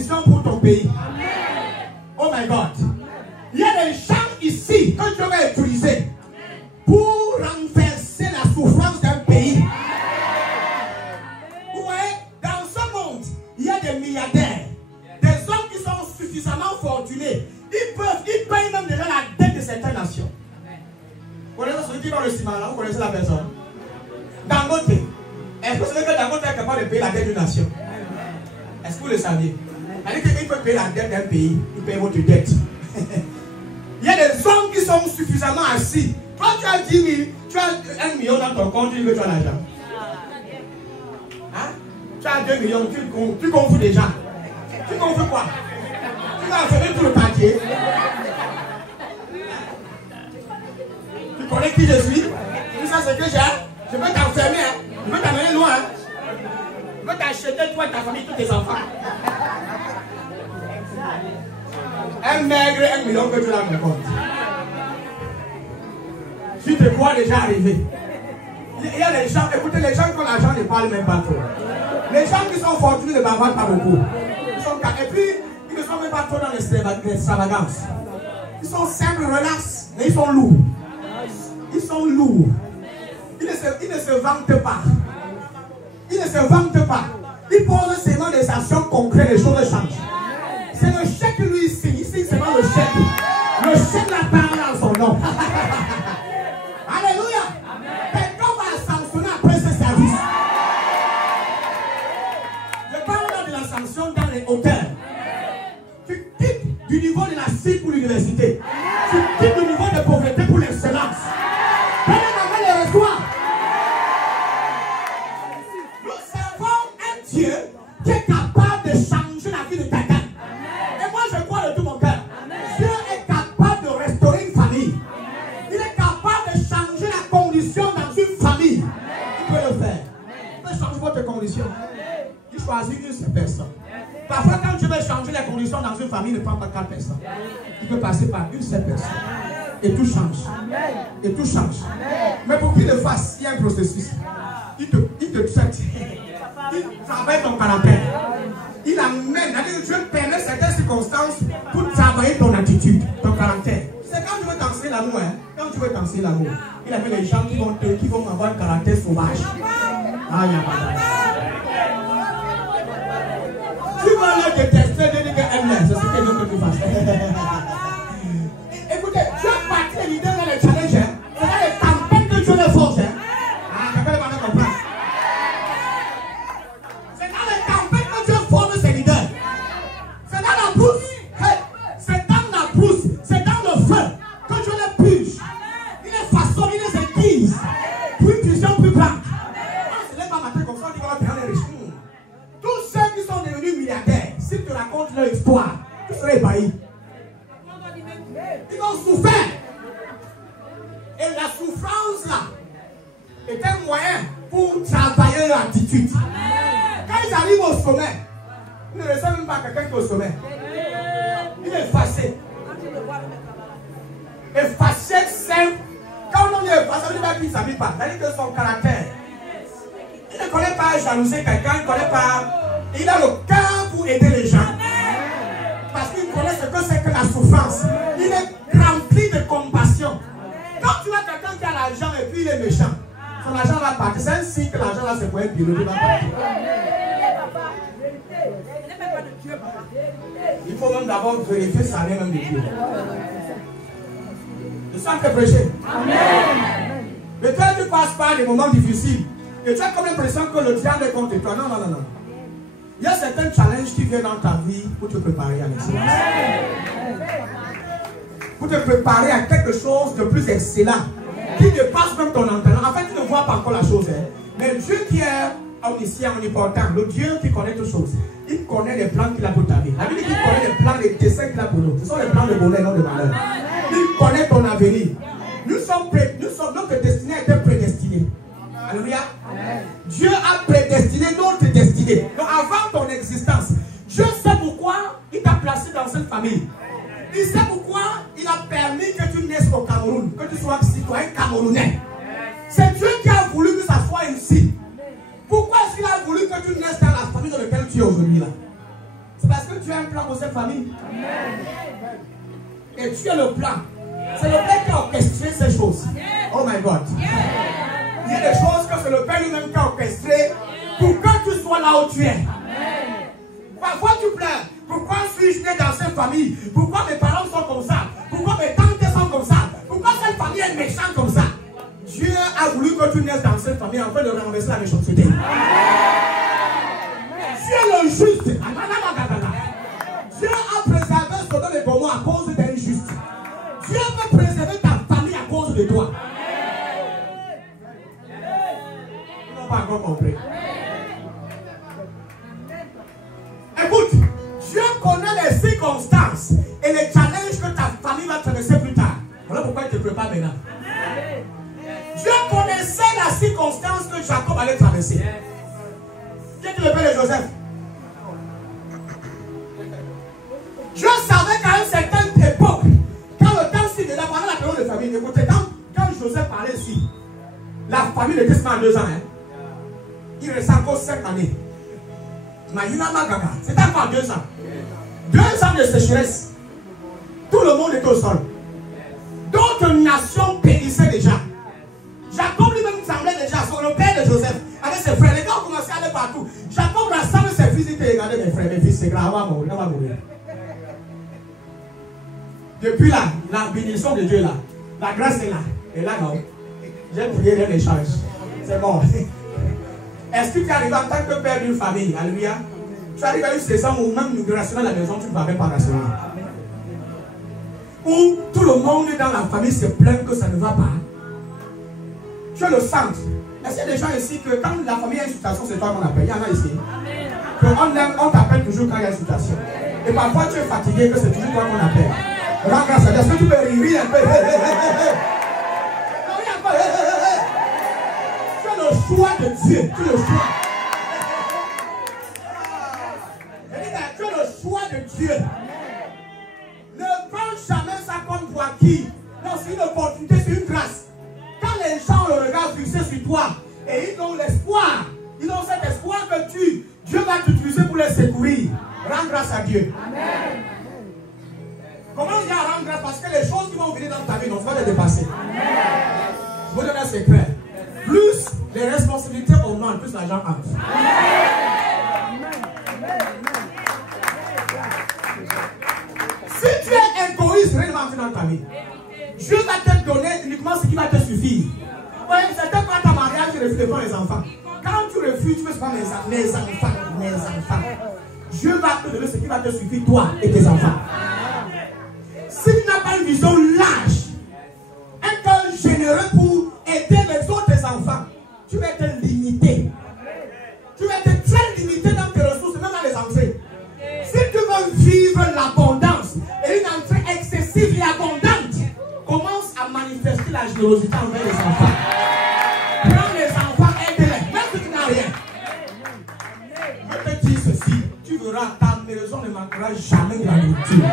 bénédiction pour ton pays. Oh my God. Il y a des gens ici que Dieu va utiliser pour renverser la souffrance d'un pays. Vous voyez, dans ce monde, il y a des milliardaires, des hommes qui sont suffisamment fortunés. Ils payent même déjà la dette de certaines nations. Vous connaissez celui qui va le ciment là? Vous connaissez la personne? Dangote. Est-ce que vous savez que Dangote est capable de payer la dette d'une nation? Est-ce que vous le saviez? C'est-à-dire qu'il peut payer la dette d'un pays, il paye votre dette. Il y a des hommes qui sont suffisamment assis. Toi, tu as 10 000, tu as 1 million dans ton compte, tu dis que tu as l'argent. Hein? Tu as 2 millions, tu confonds des gens. Tu confonds quoi? Tu vas enfermer tout le quartier. Tu connais qui je suis? Tu sais ce que j'ai? Je veux t'enfermer, hein? Je veux t'amener loin. Hein? Je veux t'acheter toi et ta famille, tous tes enfants. Un maigre, 1 million que tu as dans ton compte. Tu te vois déjà arriver. Il y a les gens, écoutez, les gens qui ont l'argent ne parlent même pas trop. Les gens qui sont fortunés ne bavardent pas beaucoup. Et puis, ils ne sont même pas trop dans l'extravagance. Ils sont simples, relax, mais ils sont lourds. Ils sont lourds. Ils ne se vantent pas. Ils ne se vantent pas. Ils posent seulement des actions concrètes, les choses changent. C'est le chèque que lui signe. Il signe seulement le chèque. Le chèque la parole en son nom. Alléluia. Quelqu'un va sanctionner après ce service. Je parle là de la sanction dans les hôtels. Tu quittes du niveau de la cible pour l'université. Tu quittes du niveau de pauvreté pour l'excellence. Nous servons un Dieu qui est capable de changer la vie de quelqu'un. Et moi je crois de tout mon cœur. Dieu est capable de restaurer une famille. Il est capable de changer la condition dans une famille. Il peut le faire. Il peut changer votre condition. Il choisit une seule personne. Parfois quand Dieu veut changer les conditions dans une famille, il ne prend pas 4 personnes. Il peut passer par une seule personne. Et tout change. Et tout change. Mais pour qu'il le fasse, il y a un processus. Il te traite. Il travaille ton caractère. Il amène. Dieu permet certaines circonstances pour travailler ton attitude, ton caractère. C'est quand tu veux t'enseigner l'amour. Hein? Quand tu veux t'enseigner l'amour, il avait des gens qui vont avoir un caractère sauvage. Ah, il y a pas. Tu vas le détester, de dire qu'elle l'aime. C'est ce qu'il veut que tu fasses. Écoutez, tu as parti les leaders dans les challenges. Hein? C'est dans les campagnes que Dieu les force. Hein? Ah, quelqu'un va me comprendre. C'est dans les campagnes que Dieu forme ses leaders. C'est dans la brousse. Hey, c'est dans la brousse. C'est dans le feu que Dieu les purge. Il les façonne, il les aiguise. Pour une vision plus grande. On se lève un matin comme ça, on dit qu'on va prendre les riches. Tous ceux qui sont devenus milliardaires, s'ils te racontent leur histoire, tu serais ébahi. Ils ont souffert. Et la souffrance là est un moyen pour travailler leur attitude. Quand ils arrivent au sommet, ils ne ressemblent même pas à quelqu'un qui est au sommet. Il est effacé. Effacé, simple. Quand on est effacé, on ne dit pas qu'il ne s'habille pas. C'est-à-dire que son caractère. Il ne connaît pas jalouser quelqu'un, il ne connaît pas. Il a le cœur pour aider les gens. Parce qu'il connaît ce que c'est que la souffrance. Il est rempli de compassion. Quand tu as quelqu'un qui a l'argent et puis il est méchant, son argent va partir. C'est un signe que l'argent là c'est pour un pilote, il va partir. Il faut même d'abord vérifier ça vient même de Dieu. Je suis en train de prêcher. Amen. Mais toi tu passes par des moments difficiles. Et tu as comme l'impression que le diable est contre toi. Non, non, non, non. Il y a certains challenges qui viennent dans ta vie pour te préparer à l'excellence. Pour te préparer à quelque chose de plus excellent. Qui dépasse même ton entendement. En fait, tu ne vois pas encore la chose. Hein. Mais Dieu qui est omniscient, omnipotent, le Dieu qui connaît toutes choses, il connaît les plans qu'il a pour ta vie. La Bible dit qu'il connaît les plans, les desseins qu'il a pour nous. Ce sont les plans de bonheur, non de malheur. Il connaît ton avenir. Notre destinée a été prédestinée. Alléluia. Dieu a prédestiné notre destinée. Donc avant ton existence, Dieu sait pourquoi il t'a placé dans cette famille. Il sait pourquoi il a permis que tu naisses au Cameroun, que tu sois citoyen camerounais. C'est Dieu qui a voulu que ça soit ici. Pourquoi est-ce qu'il a voulu que tu naisses dans la famille dans laquelle tu es aujourd'hui là? C'est parce que tu as un plan pour cette famille. Et tu as le plan. C'est le Père qui a orchestré ces choses. Oh my God. Il y a des choses que c'est le Père lui-même qui a orchestré pour que tu sois là où tu es. Parfois tu pleures. Pourquoi suis-je né dans cette famille? Pourquoi mes parents sont comme ça? Pourquoi mes tantes sont comme ça? Pourquoi cette famille est méchante comme ça? Dieu a voulu que tu naisses dans cette famille afin de renverser la méchanceté. Dieu est le juste. Dieu a préservé Sodome et Gomorrhe à cause d'un juste. Dieu peut préserver ta famille à cause de toi. Ils n'ont pas encore compris. Écoute, Dieu connaît les circonstances et les challenges que ta famille va traverser plus tard. Voilà pourquoi il te prépare maintenant. Dieu connaissait la circonstance que Jacob allait traverser. Qui est le père de Joseph? Dieu savait qu'à une certaine époque, quand le temps s'y venait, pendant la période de famille, écoutez, quand Joseph parlait ici, la famille était seulement à 2 ans. Hein. Il restait encore 5 années. C'était encore 2 ans. 2 ans de sécheresse. Tout le monde était au sol. D'autres nations périssaient déjà. Jacob lui-même semblait déjà, le père de Joseph, avec ses frères. Les gars ont commencé à aller partout. Jacob rassemble ses fils et dit, regardez mes frères, mes fils, c'est grave, on va mourir. Depuis là, la bénédiction de Dieu est là. La grâce est là. Et là, non. J'ai prié d'un échange. C'est bon. Est-ce que tu arrives en tant que père d'une famille? Alléluia. Tu arrives à une saison où même nous rationner à la maison, tu ne vas même pas rationner. Où tout le monde dans la famille se plaint que ça ne va pas. Tu es le centre. Est-ce qu'il y a des gens ici que quand la famille a une situation, c'est toi qu'on appelle? Il y en a ici. On t'appelle toujours quand il y a une situation. Et parfois tu es fatigué, que c'est toujours toi qu'on appelle. Rends grâce à Dieu. Est-ce que tu peux rire un peu? Non, un peu. Tu es le choix de Dieu. Tu es le choix. Tu es le choix de Dieu. Ne prends jamais ça comme pour acquis. Non, c'est une opportunité, c'est une grâce. Quand les gens le regardent fixé sur toi et ils ont l'espoir, ils ont cet espoir que Dieu va t'utiliser pour les secourir. Rends grâce à Dieu. Amen. Commence à rendre grâce parce que les choses qui vont venir dans ta vie n'ont pas de dépasser. Amen. Je vous donne un secret. Plus les responsabilités augmentent, plus l'argent entre. Si tu es égoïste, rien ne va entrer dans ta vie. Dieu va te donner uniquement ce qui va te suffire. Oui, certains quand ta mariage, tu refuses de prendre les enfants. Quand tu refuses, tu veux prendre les enfants. Dieu va te donner ce qui va te suffire, toi et tes enfants. Si tu n'as pas une vision large, un cœur généreux pour aider les autres enfants, tu vas être limité. Tu vas être très limité dans tes ressources, même dans les entrées. Si tu veux vivre l'abondance et une entrée excessive et abondante, commence à manifester la générosité envers les enfants. Prends les enfants, aide-les, même si tu n'as rien. Je te dis ceci, tu verras, ta maison ne manquera jamais de la nourriture.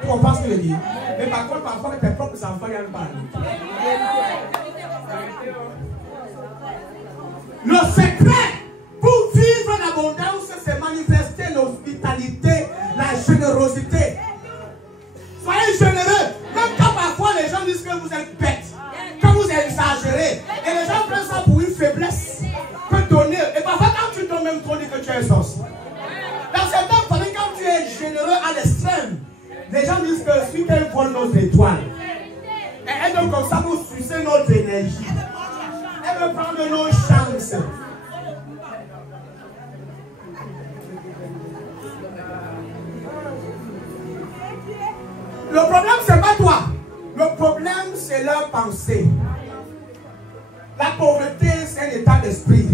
Tu comprends ce que je dis? Mais par contre, parfois, tes propres enfants, ils n'ont pas la nourriture. Le secret pour vivre l'abondance, c'est manifester l'hospitalité, la générosité. Soyez généreux. Même quand parfois les gens disent que vous êtes bêtes, que vous exagérez, et les gens prennent ça pour une faiblesse, que donner. Et parfois quand tu donnes même trop, dis que tu es un sauce. Dans certaines familles, quand tu es généreux à l'extrême, les gens disent que celui qui vole nos étoiles, et elle donne comme ça pour sucer notre énergie. Elle veut prendre nos chances. Le problème, c'est pas toi. Le problème, c'est leur pensée. La pauvreté, c'est un état d'esprit.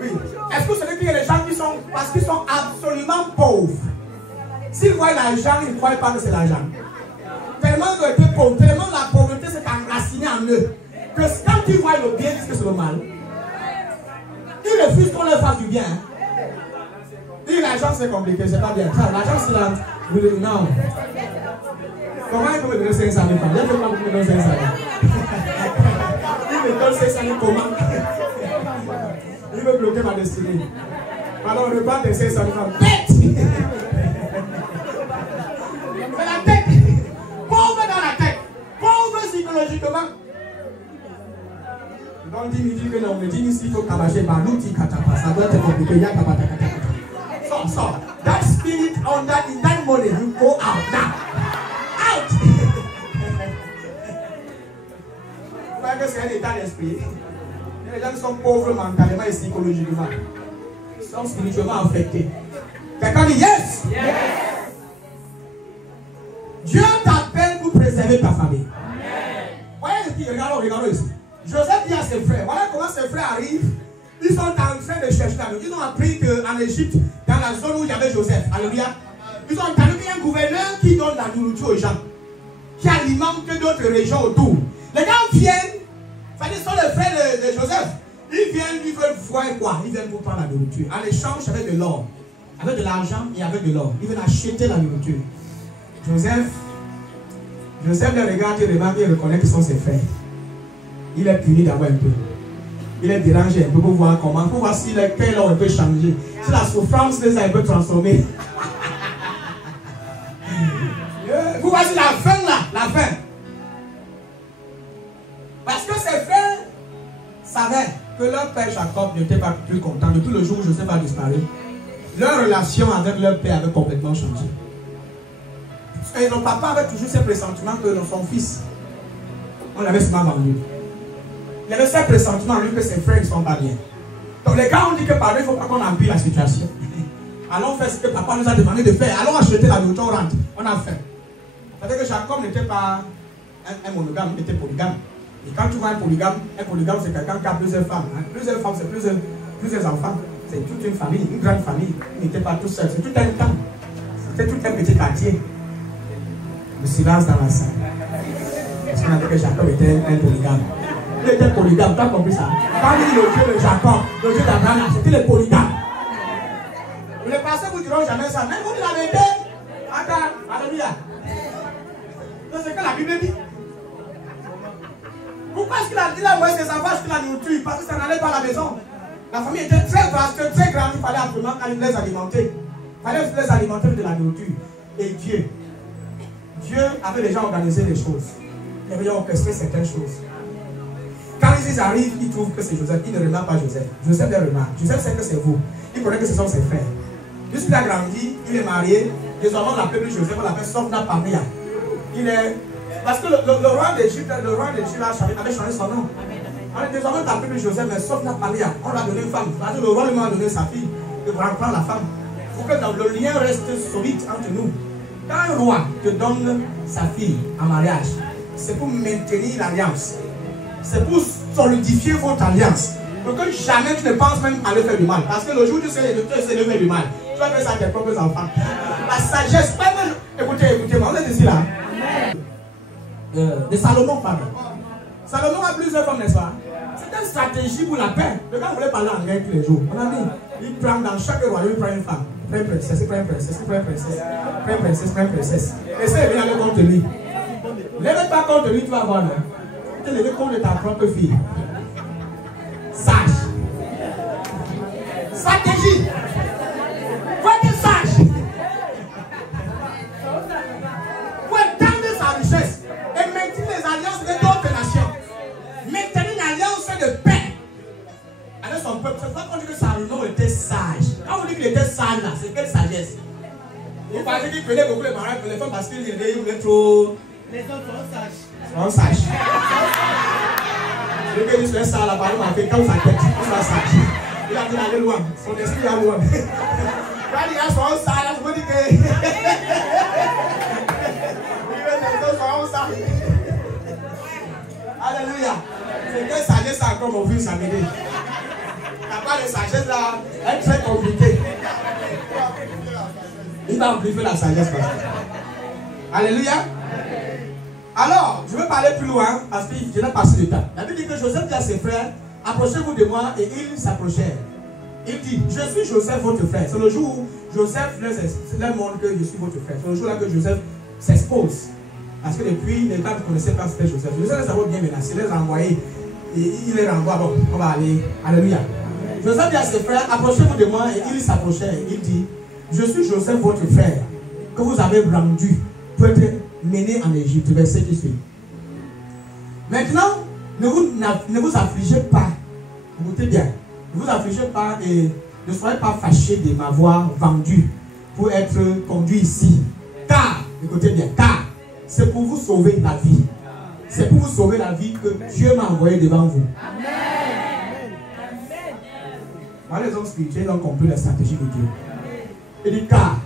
Oui. Est-ce que vous savez qu'il y a des gens qui sont, parce qu'ils sont absolument pauvres, s'ils voient l'argent, ils ne croient pas que c'est l'argent. Tellement ils ont été pauvres, tellement la pauvreté s'est enracinée en eux, que quand ils voient le bien, ils disent que c'est le mal. Ils refusent qu'on leur fasse du bien. Dis l'argent c'est compliqué, c'est pas bien. L'argent c'est là. Non. Comment il peut me donner 500 000 francs? Il comment me donner 500 000. Il me donne 500 000 comment? Il veut bloquer ma destinée. Alors, le bas de ses seulement tête. Mais la tête, pauvre dans la tête, pauvre psychologiquement. Donc, il me dit que non, me dit ici, il faut cabacher par l'outil katapa. Ça doit être compliqué. So, that spirit on that, in that money, you go out now. Out! Vous voyez que c'est un état d'esprit. Les gens sont pauvres mentalement et psychologiquement. Ils sont spirituellement affectés. Quelqu'un dit yes! Yes! Dieu t'appelle pour préserver ta famille. Amen. Voyez ce qui, regardons ici. Joseph dit à ses frères, voilà comment ses frères arrivent. Ils sont en train de chercher la nourriture. Ils ont appris qu'en Égypte, dans la zone où il y avait Joseph, alléluia, ils ont entendu qu'il y a un gouverneur qui donne la nourriture aux gens, qui alimente d'autres régions autour. Les gens viennent, ce sont les frères de Joseph. Ils viennent, ils veulent voir quoi? Ils viennent pour prendre la nourriture. En échange, avec de l'or, avec de l'argent et avec de l'or. Ils viennent acheter la nourriture. Joseph les regarde, il remarque, il reconnaît que ce sont ses frères. Il est puni d'abord un peu. Il est dérangé un peu pour voir comment, pour voir si les cœurs ont un peu changé, si la souffrance les a un peu transformés. Vous voyez la fin là, la fin. Parce que ses frères savaient que leur père Jacob n'était pas plus content depuis le jour où Joseph a disparu. Leur relation avec leur père avait complètement changé. Et leur papa avait toujours ce pressentiment que son fils, on l'avait souvent vendu. Il y avait ce pressentiment lui que ses frères ne sont pas bien. Donc les gars ont dit que par il ne faut pas qu'on empire la situation. Allons faire ce que papa nous a demandé de faire. Allons acheter la nourriture, on rentre. On a fait. C'est-à-dire que Jacob n'était pas un monogame, il était polygame. Et quand tu vois un polygame c'est quelqu'un qui a plusieurs femmes. Hein. Plusieurs femmes, c'est plusieurs enfants. C'est toute une famille, une grande famille. Il n'était pas tout seul, c'est tout un temps. C'était tout un petit quartier. Le silence dans la salle. Parce qu'on a dit que Jacob était un polygame. Il était polygame, tu as compris ça? Quand il dit le Dieu de Jacob, le Dieu d'Abraham, c'était le polygame. Les pasteurs vous diront jamais ça. Mais vous l'avez dit. Attends, alléluia. C'est ce que la Bible dit. Pourquoi est-ce qu'il a envoyé ses enfants acheter la nourriture? Parce que ça n'allait pas à la maison. La famille était très vaste, très grande. Il fallait absolument les alimenter. Il fallait les alimenter de la nourriture. Et Dieu avait déjà organisé les choses. Il avait déjà orchestré certaines choses. Quand ils arrivent, ils trouvent que c'est Joseph. Ils ne remarquent pas Joseph. Joseph les remarque. Joseph sait que c'est vous. Il connaît que ce sont ses frères. Jusqu'il a grandi, il est marié. Désormais, on l'appelle Joseph, on l'appelle Sophna Paria. Il est. Parce que le roi d'Égypte avait changé son nom. Alors, désormais, on l'appelle Joseph, mais Sophna Paria. On lui a donné une femme. Parce que le roi lui a donné sa fille. Il va prendre la femme. Pour que le lien reste solide entre nous. Quand un roi te donne sa fille en mariage, c'est pour maintenir l'alliance. C'est pour solidifier votre alliance. Pour que jamais tu ne penses même à lui faire du mal. Parce que le jour où tu sais lui faire du mal, tu vas faire ça à tes propres enfants. La sagesse, écoutez-moi, vous êtes ici là. De Salomon, pardon. Salomon a plusieurs femmes, n'est-ce pas? C'est une stratégie pour la paix. Le gars voulait parler anglais tous les jours. On a dit, il prend dans chaque royaume, il prend une femme. Prends une princesse, prends une princesse, prends une princesse. Prends une princesse, prends une princesse. Essaye de venir aller contre lui. Lève pas contre lui, tu vas voir là. Tu te lèves contre ta propre fille. Sage. Stratégie. Faut être sage. Faut étendre sa richesse et maintenir les alliances de d'autres nations. Maintenir une alliance de paix avec son peuple. C'est pourquoi on dit que Salomon était sage. Quand on dit qu'il était sage là, c'est quelle sagesse? Vous pensez qu'il prenait beaucoup les mariages pour les femmes parce qu'il voulait trop. Les hommes sont sages. Sont sages. Le gars dit que ça là, par exemple, avec quand sa tête, il soit sage. Il a dit d'aller loin. Son esprit va loin. Quand il y a son sage, je vous dis que. Il veut que les autres soient sages. Alléluia. C'est quelle sagesse ça encore mon fils samedi? La part de sagesse là, elle est très compliquée. Il va amplifier la sagesse. Alléluia. Alors, je veux parler plus loin parce que je n'ai pas assez de temps. La Bible dit que Joseph dit à ses frères, approchez-vous de moi, et ils s'approchèrent. Il dit, je suis Joseph, votre frère. C'est le jour où Joseph leur montre que je suis votre frère. C'est le jour là que Joseph s'expose. Parce que depuis, les gens ne connaissaient pas ce que Joseph. Joseph les avait bien menacés, il les a envoyés. Et il les renvoie. Bon, on va aller. Alléluia. Joseph dit à ses frères, approchez-vous de moi. Et il s'approchait. Il dit, je suis Joseph, votre frère, que vous avez rendu pour être mené en Égypte. Verset qui suit. Maintenant, ne vous affligez pas. Écoutez bien. Ne vous affligez pas et ne soyez pas fâchés de m'avoir vendu pour être conduit ici. Car, écoutez bien, car c'est pour vous sauver la vie. C'est pour vous sauver la vie que Dieu m'a envoyé devant vous. Amen. Voilà, les hommes spirituels ont compris la stratégie de Dieu. Il dit car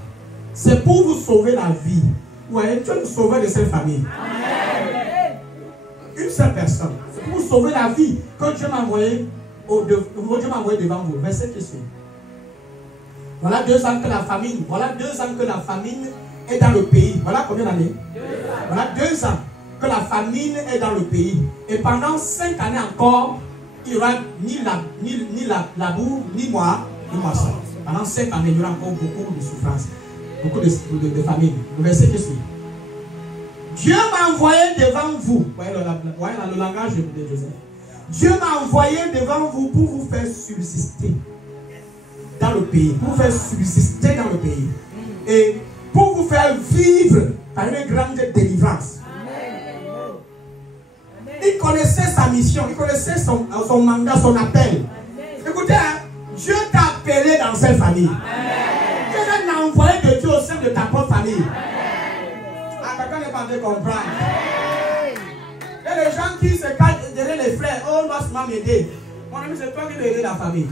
c'est pour vous sauver la vie. Vous voyez, Dieu nous sauver de cette famille. Amen. Une seule personne. C'est pour vous sauver la vie que Dieu m'a envoyé devant vous. Verset qui suit. Voilà 2 ans que la famine. Voilà 2 ans que la famine est dans le pays. Voilà combien d'années? 2 ans. Voilà 2 ans que la famine est dans le pays. Et pendant 5 années encore, il n'y aura ni labour, ni moisson. Pendant 5 années, il y aura encore beaucoup de souffrance, beaucoup de famine. Le verset qui suit. Dieu m'a envoyé devant vous. Voyez le langage de Joseph. Dieu m'a envoyé devant vous pour vous faire subsister dans le pays. Pour vous faire subsister dans le pays. Et pour vous faire vivre par une grande délivrance. Il connaissait sa mission, il connaissait son mandat, son appel. Écoutez, hein, Dieu t'a appelé dans cette famille. Dieu t'a envoyé de Dieu au sein de ta propre famille. Quelqu'un n'est pas de comprendre. Et les gens qui se cachent derrière les frères, oh, on doit seulement m'aider. Mon ami, c'est toi qui veux aider la famille.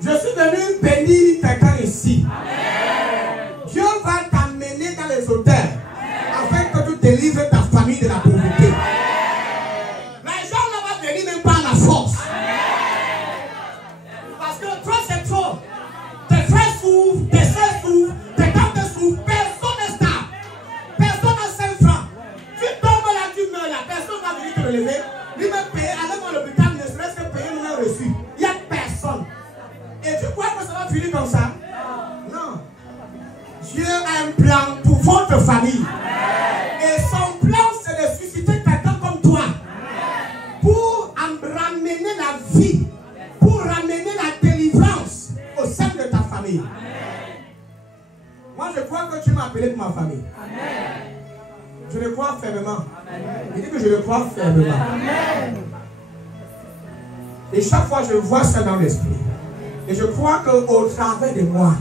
Je suis venu bénir quelqu'un ici. Dieu va t'amener dans les auteurs afin que tu délivres ta famille de la pauvreté. Les gens ne vont venir même pas à la force. Parce que trop c'est trop. Tes frères souffrent, tes soeurs souffrent, tes tantes souffrent, personne n'est stable. Personne n'a 5 francs. Tu tombes là, tu meurs là, personne ne va venir te relever. Lui-même payer, aller à l'hôpital, ne serait-ce que payer le même reçu. Il n'y a personne. Et tu crois que ça va finir comme ça? Non. Dieu a un plan pour votre famille. Et son plan, c'est de susciter quelqu'un comme toi. Pour ramener la vie. Pour ramener la délivrance au sein de ta famille. Moi, je crois que tu m'as appelé pour ma famille. Je le crois fermement. Il dit que je le crois fermement. Et chaque fois, je vois ça dans l'esprit. Et je crois qu'au travers de moi,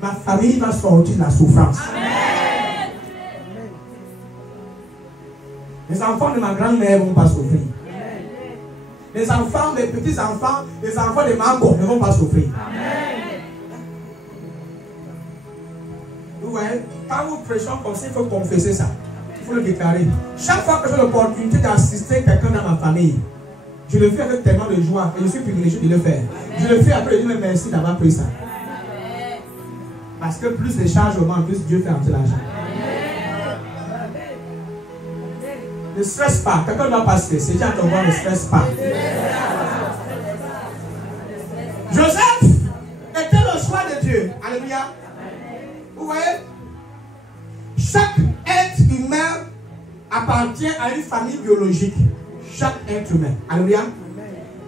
ma famille va sortir de la souffrance. Amen. Les enfants de ma grand-mère ne vont pas souffrir. Amen. Les enfants, mes petits-enfants, les enfants de Mango ne vont pas souffrir. Amen. Vous voyez, quand vous prêchez comme ça, il faut confesser ça. Il faut le déclarer. Chaque fois que j'ai l'opportunité d'assister quelqu'un dans ma famille, je le fais avec tellement de joie et je suis privilégié de le faire. Je le fais après, je dis merci d'avoir pris ça. Parce que plus les charges augmentent, plus Dieu fait entrer l'argent. Ne stresse pas. Quelqu'un doit pas stresser. Dis à ton voix, ne stresse pas. Joseph était le choix de Dieu. Alléluia. Vous voyez? Chaque être humain appartient à une famille biologique. Chaque être humain. Alléluia.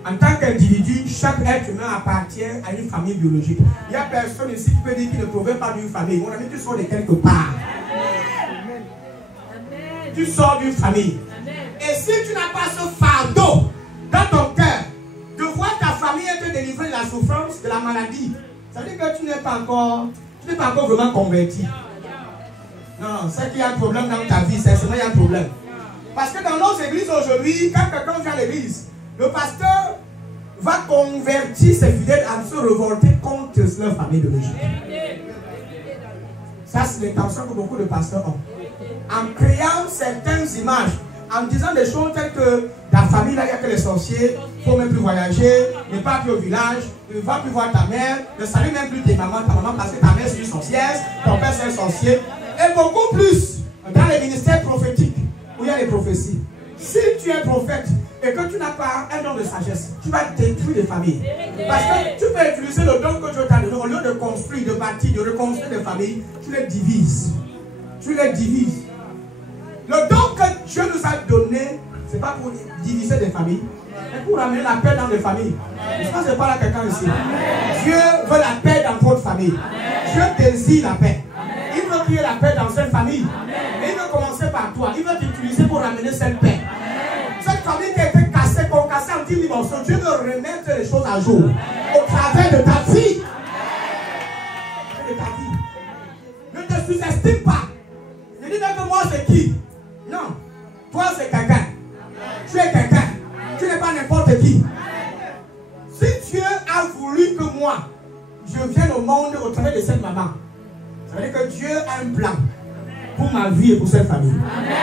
En tant qu'individu, chaque être humain appartient à une famille biologique. Il n'y a personne ici qui peut dire qu'il ne provient pas d'une famille. Mon ami, tu sors de quelque part. Amen. Tu sors d'une famille. Amen. Et si tu n'as pas ce fardeau dans ton cœur, de voir ta famille être délivrée de la souffrance, de la maladie, ça veut dire que tu n'es pas encore vraiment converti. Non, c'est qu'il y a un problème dans ta vie, c'est seulement il y a un problème. Parce que dans nos églises aujourd'hui, quand quelqu'un vient à l'église, le pasteur va convertir ses fidèles à se révolter contre leur famille biologique. Ça, c'est l'intention que beaucoup de pasteurs ont. En créant certaines images, en disant des choses telles que ta famille, là, il n'y a que les sorciers, il ne faut même plus voyager, ne pas plus au village, ne va plus voir ta mère, ne salue même plus ta maman parce que ta mère c'est une sorcière, ton père c'est un sorcier. Et beaucoup plus dans les ministères prophétiques où il y a les prophéties. Si tu es prophète et que tu n'as pas un don de sagesse, tu vas détruire des familles. Parce que tu peux utiliser le don que Dieu t'a donné, au lieu de construire, de bâtir, de reconstruire des familles, tu les divises. Tu les divises. Le don que Dieu nous a donné, c'est pas pour diviser des familles, mais pour amener la paix dans les familles. Je pense que c'est pas là quelqu'un ici. Dieu veut la paix dans votre famille. Dieu désire la paix. Il veut créer la paix dans cette famille. Et il veut commencer par toi. Il veut t'utiliser pour ramener cette paix. Cette famille qui a été cassée, concassée en 10 000 morceaux, Dieu veut remettre les choses à jour au travers de ta vie. De ta vie. Ne te sous-estime pas. Ne dis pas que moi c'est qui. Non. Toi c'est quelqu'un. Tu es quelqu'un. Tu n'es pas n'importe qui. Si Dieu a voulu que moi, je vienne au monde au travers de cette maman, ça veut dire que Dieu a un plan pour ma vie et pour cette famille. Amen.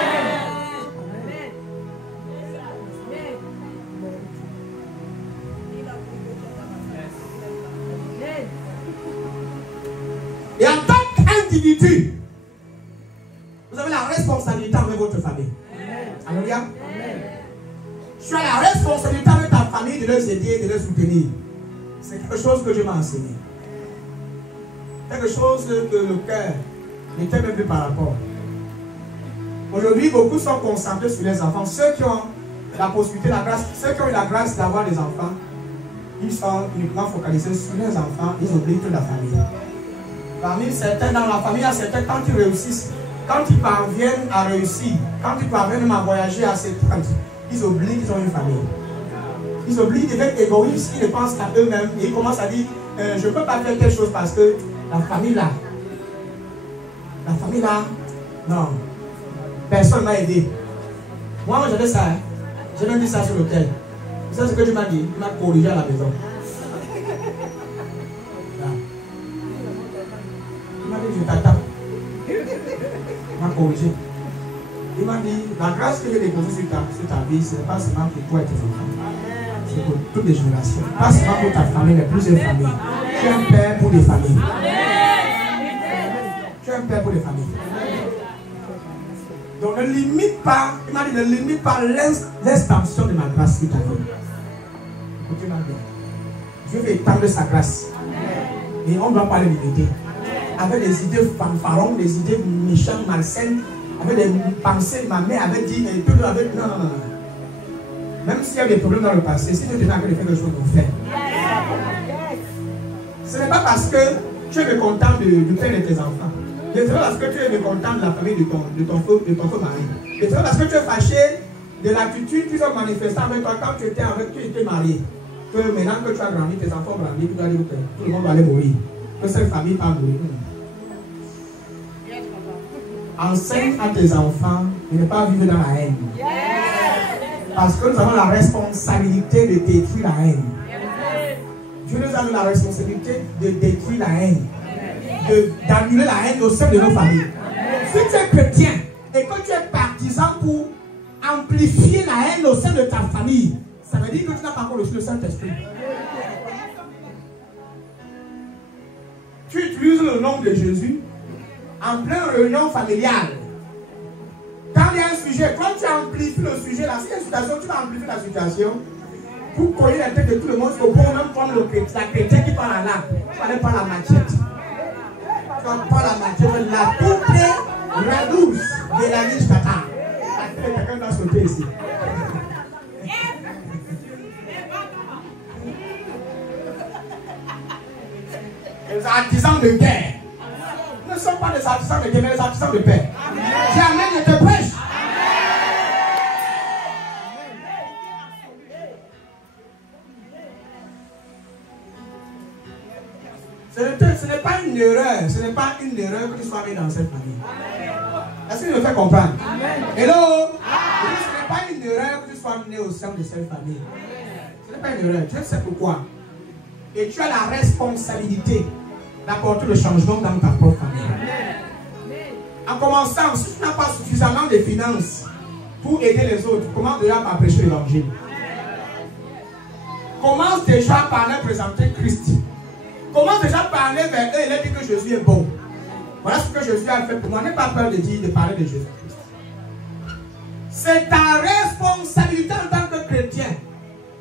Et en tant qu'individu, vous avez la responsabilité avec votre famille. Alléluia. Tu as la responsabilité avec ta famille de les aider, de les soutenir. C'est quelque chose que Dieu m'a enseigné. Quelque chose que le cœur n'était même plus par rapport. Aujourd'hui, beaucoup sont concentrés sur les enfants. Ceux qui ont la possibilité, la grâce, ceux qui ont eu la grâce d'avoir des enfants, ils sont uniquement focalisés sur les enfants, ils oublient toute la famille. Parmi certains dans la famille, il y a certains, quand ils réussissent, quand ils parviennent à réussir, quand ils parviennent même à voyager à ses 30, ils oublient qu'ils ont une famille. Ils oublient d'être égoïstes, ils ne pensent qu'à eux-mêmes et ils commencent à dire je ne peux pas faire quelque chose parce que la famille là, non, personne ne m'a aidé. Moi j'avais ça, hein. J'ai même dit ça sur l'hôtel. Vous savez ce que tu m'as dit? Il m'a corrigé à la maison. Il m'a dit je t'attaque. Il m'a corrigé. Il m'a dit, la grâce que j'ai déposée sur ta vie, ce n'est pas seulement pour toi et tes enfants. C'est pour toutes les générations. Pas seulement pour ta famille, mais plusieurs familles. Tu es un père pour des familles. Tu es un père pour des familles. Donc ne limite pas, il m'a dit, ne limite pas l'extension de ma grâce sur ta vie. Écoutez-moi bien. Dieu veut étendre sa grâce. Et on ne doit pas les limiter. Avec des idées fanfarons, des idées méchantes, malsaines, avec des pensées, ma mère avait dit, tout le monde avait dit, non. Même s'il y a des problèmes dans le passé, si tu es en train de faire quelque chose, on fait. Ce n'est pas parce que tu es mécontent du père de tes enfants. Ce n'est pas parce que tu es mécontent de la famille de ton feu mari. Ce n'est pas parce que tu es fâché de l'attitude qu'ils ont manifestée avec toi quand tu étais marié. Que maintenant que tu as grandi, tes enfants ont grandi, tu dois dire que tout le monde va aller mourir. Que cette famille va mourir. Enseigne à tes enfants de ne pas vivre dans la haine. Parce que nous avons la responsabilité de détruire la haine. Dieu nous a donné la responsabilité de détruire la haine. D'annuler la haine au sein de nos familles. Si tu es chrétien et que tu es partisan pour amplifier la haine au sein de ta famille, ça veut dire que tu n'as pas encore reçu le Saint-Esprit. Tu utilises le nom de Jésus en pleine réunion familiale. Quand il y a un sujet, quand tu amplifies le sujet, là, s'il y a une situation, tu vas amplifier la situation pour coller la tête de tout le monde au point même prendre la chrétien qui parle à l'arbre. Tu vas aller prendre la machette. Tu vas prendre la machette, la coupe radouce de la riche tata. Quelqu'un doit sauter ici. Les artisans de guerre ne sont pas des artisans de guerre, mais des artisans de paix. Dis amen, je te prêche. Ce n'est pas une erreur, ce n'est pas une erreur que tu sois mis dans cette famille. Est-ce que je me fais comprendre? Hello? Ce n'est pas une erreur que tu sois né au sein de cette famille. Ce n'est pas une erreur, tu sais pourquoi. Et tu as la responsabilité d'apporter le changement dans ta propre famille. En commençant, si tu n'as pas suffisamment de finances pour aider les autres, commence déjà par prêcher l'évangile. Commence déjà par leur présenter Christ. Commence déjà par aller vers eux et leur dire que Jésus est bon. Voilà ce que Jésus a fait pour moi. N'aie pas peur de parler de Jésus. C'est ta responsabilité en tant que chrétien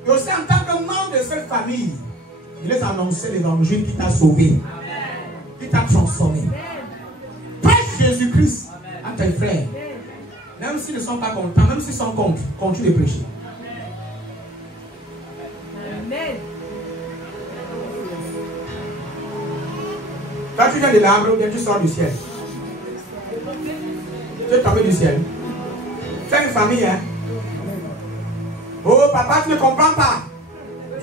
et aussi en tant que membre de cette famille de les annoncer l'évangile qui t'a sauvé, qui t'a transformé. Prêche Jésus-Christ à tes frères. Même s'ils ne sont pas contents, même s'ils sont contre, continue de prêcher. Amen. Quand tu viens de l'arbre, ou bien tu sors du ciel. Tu es tombé du ciel. Tu as une famille, hein? Oh, papa, tu ne comprends pas.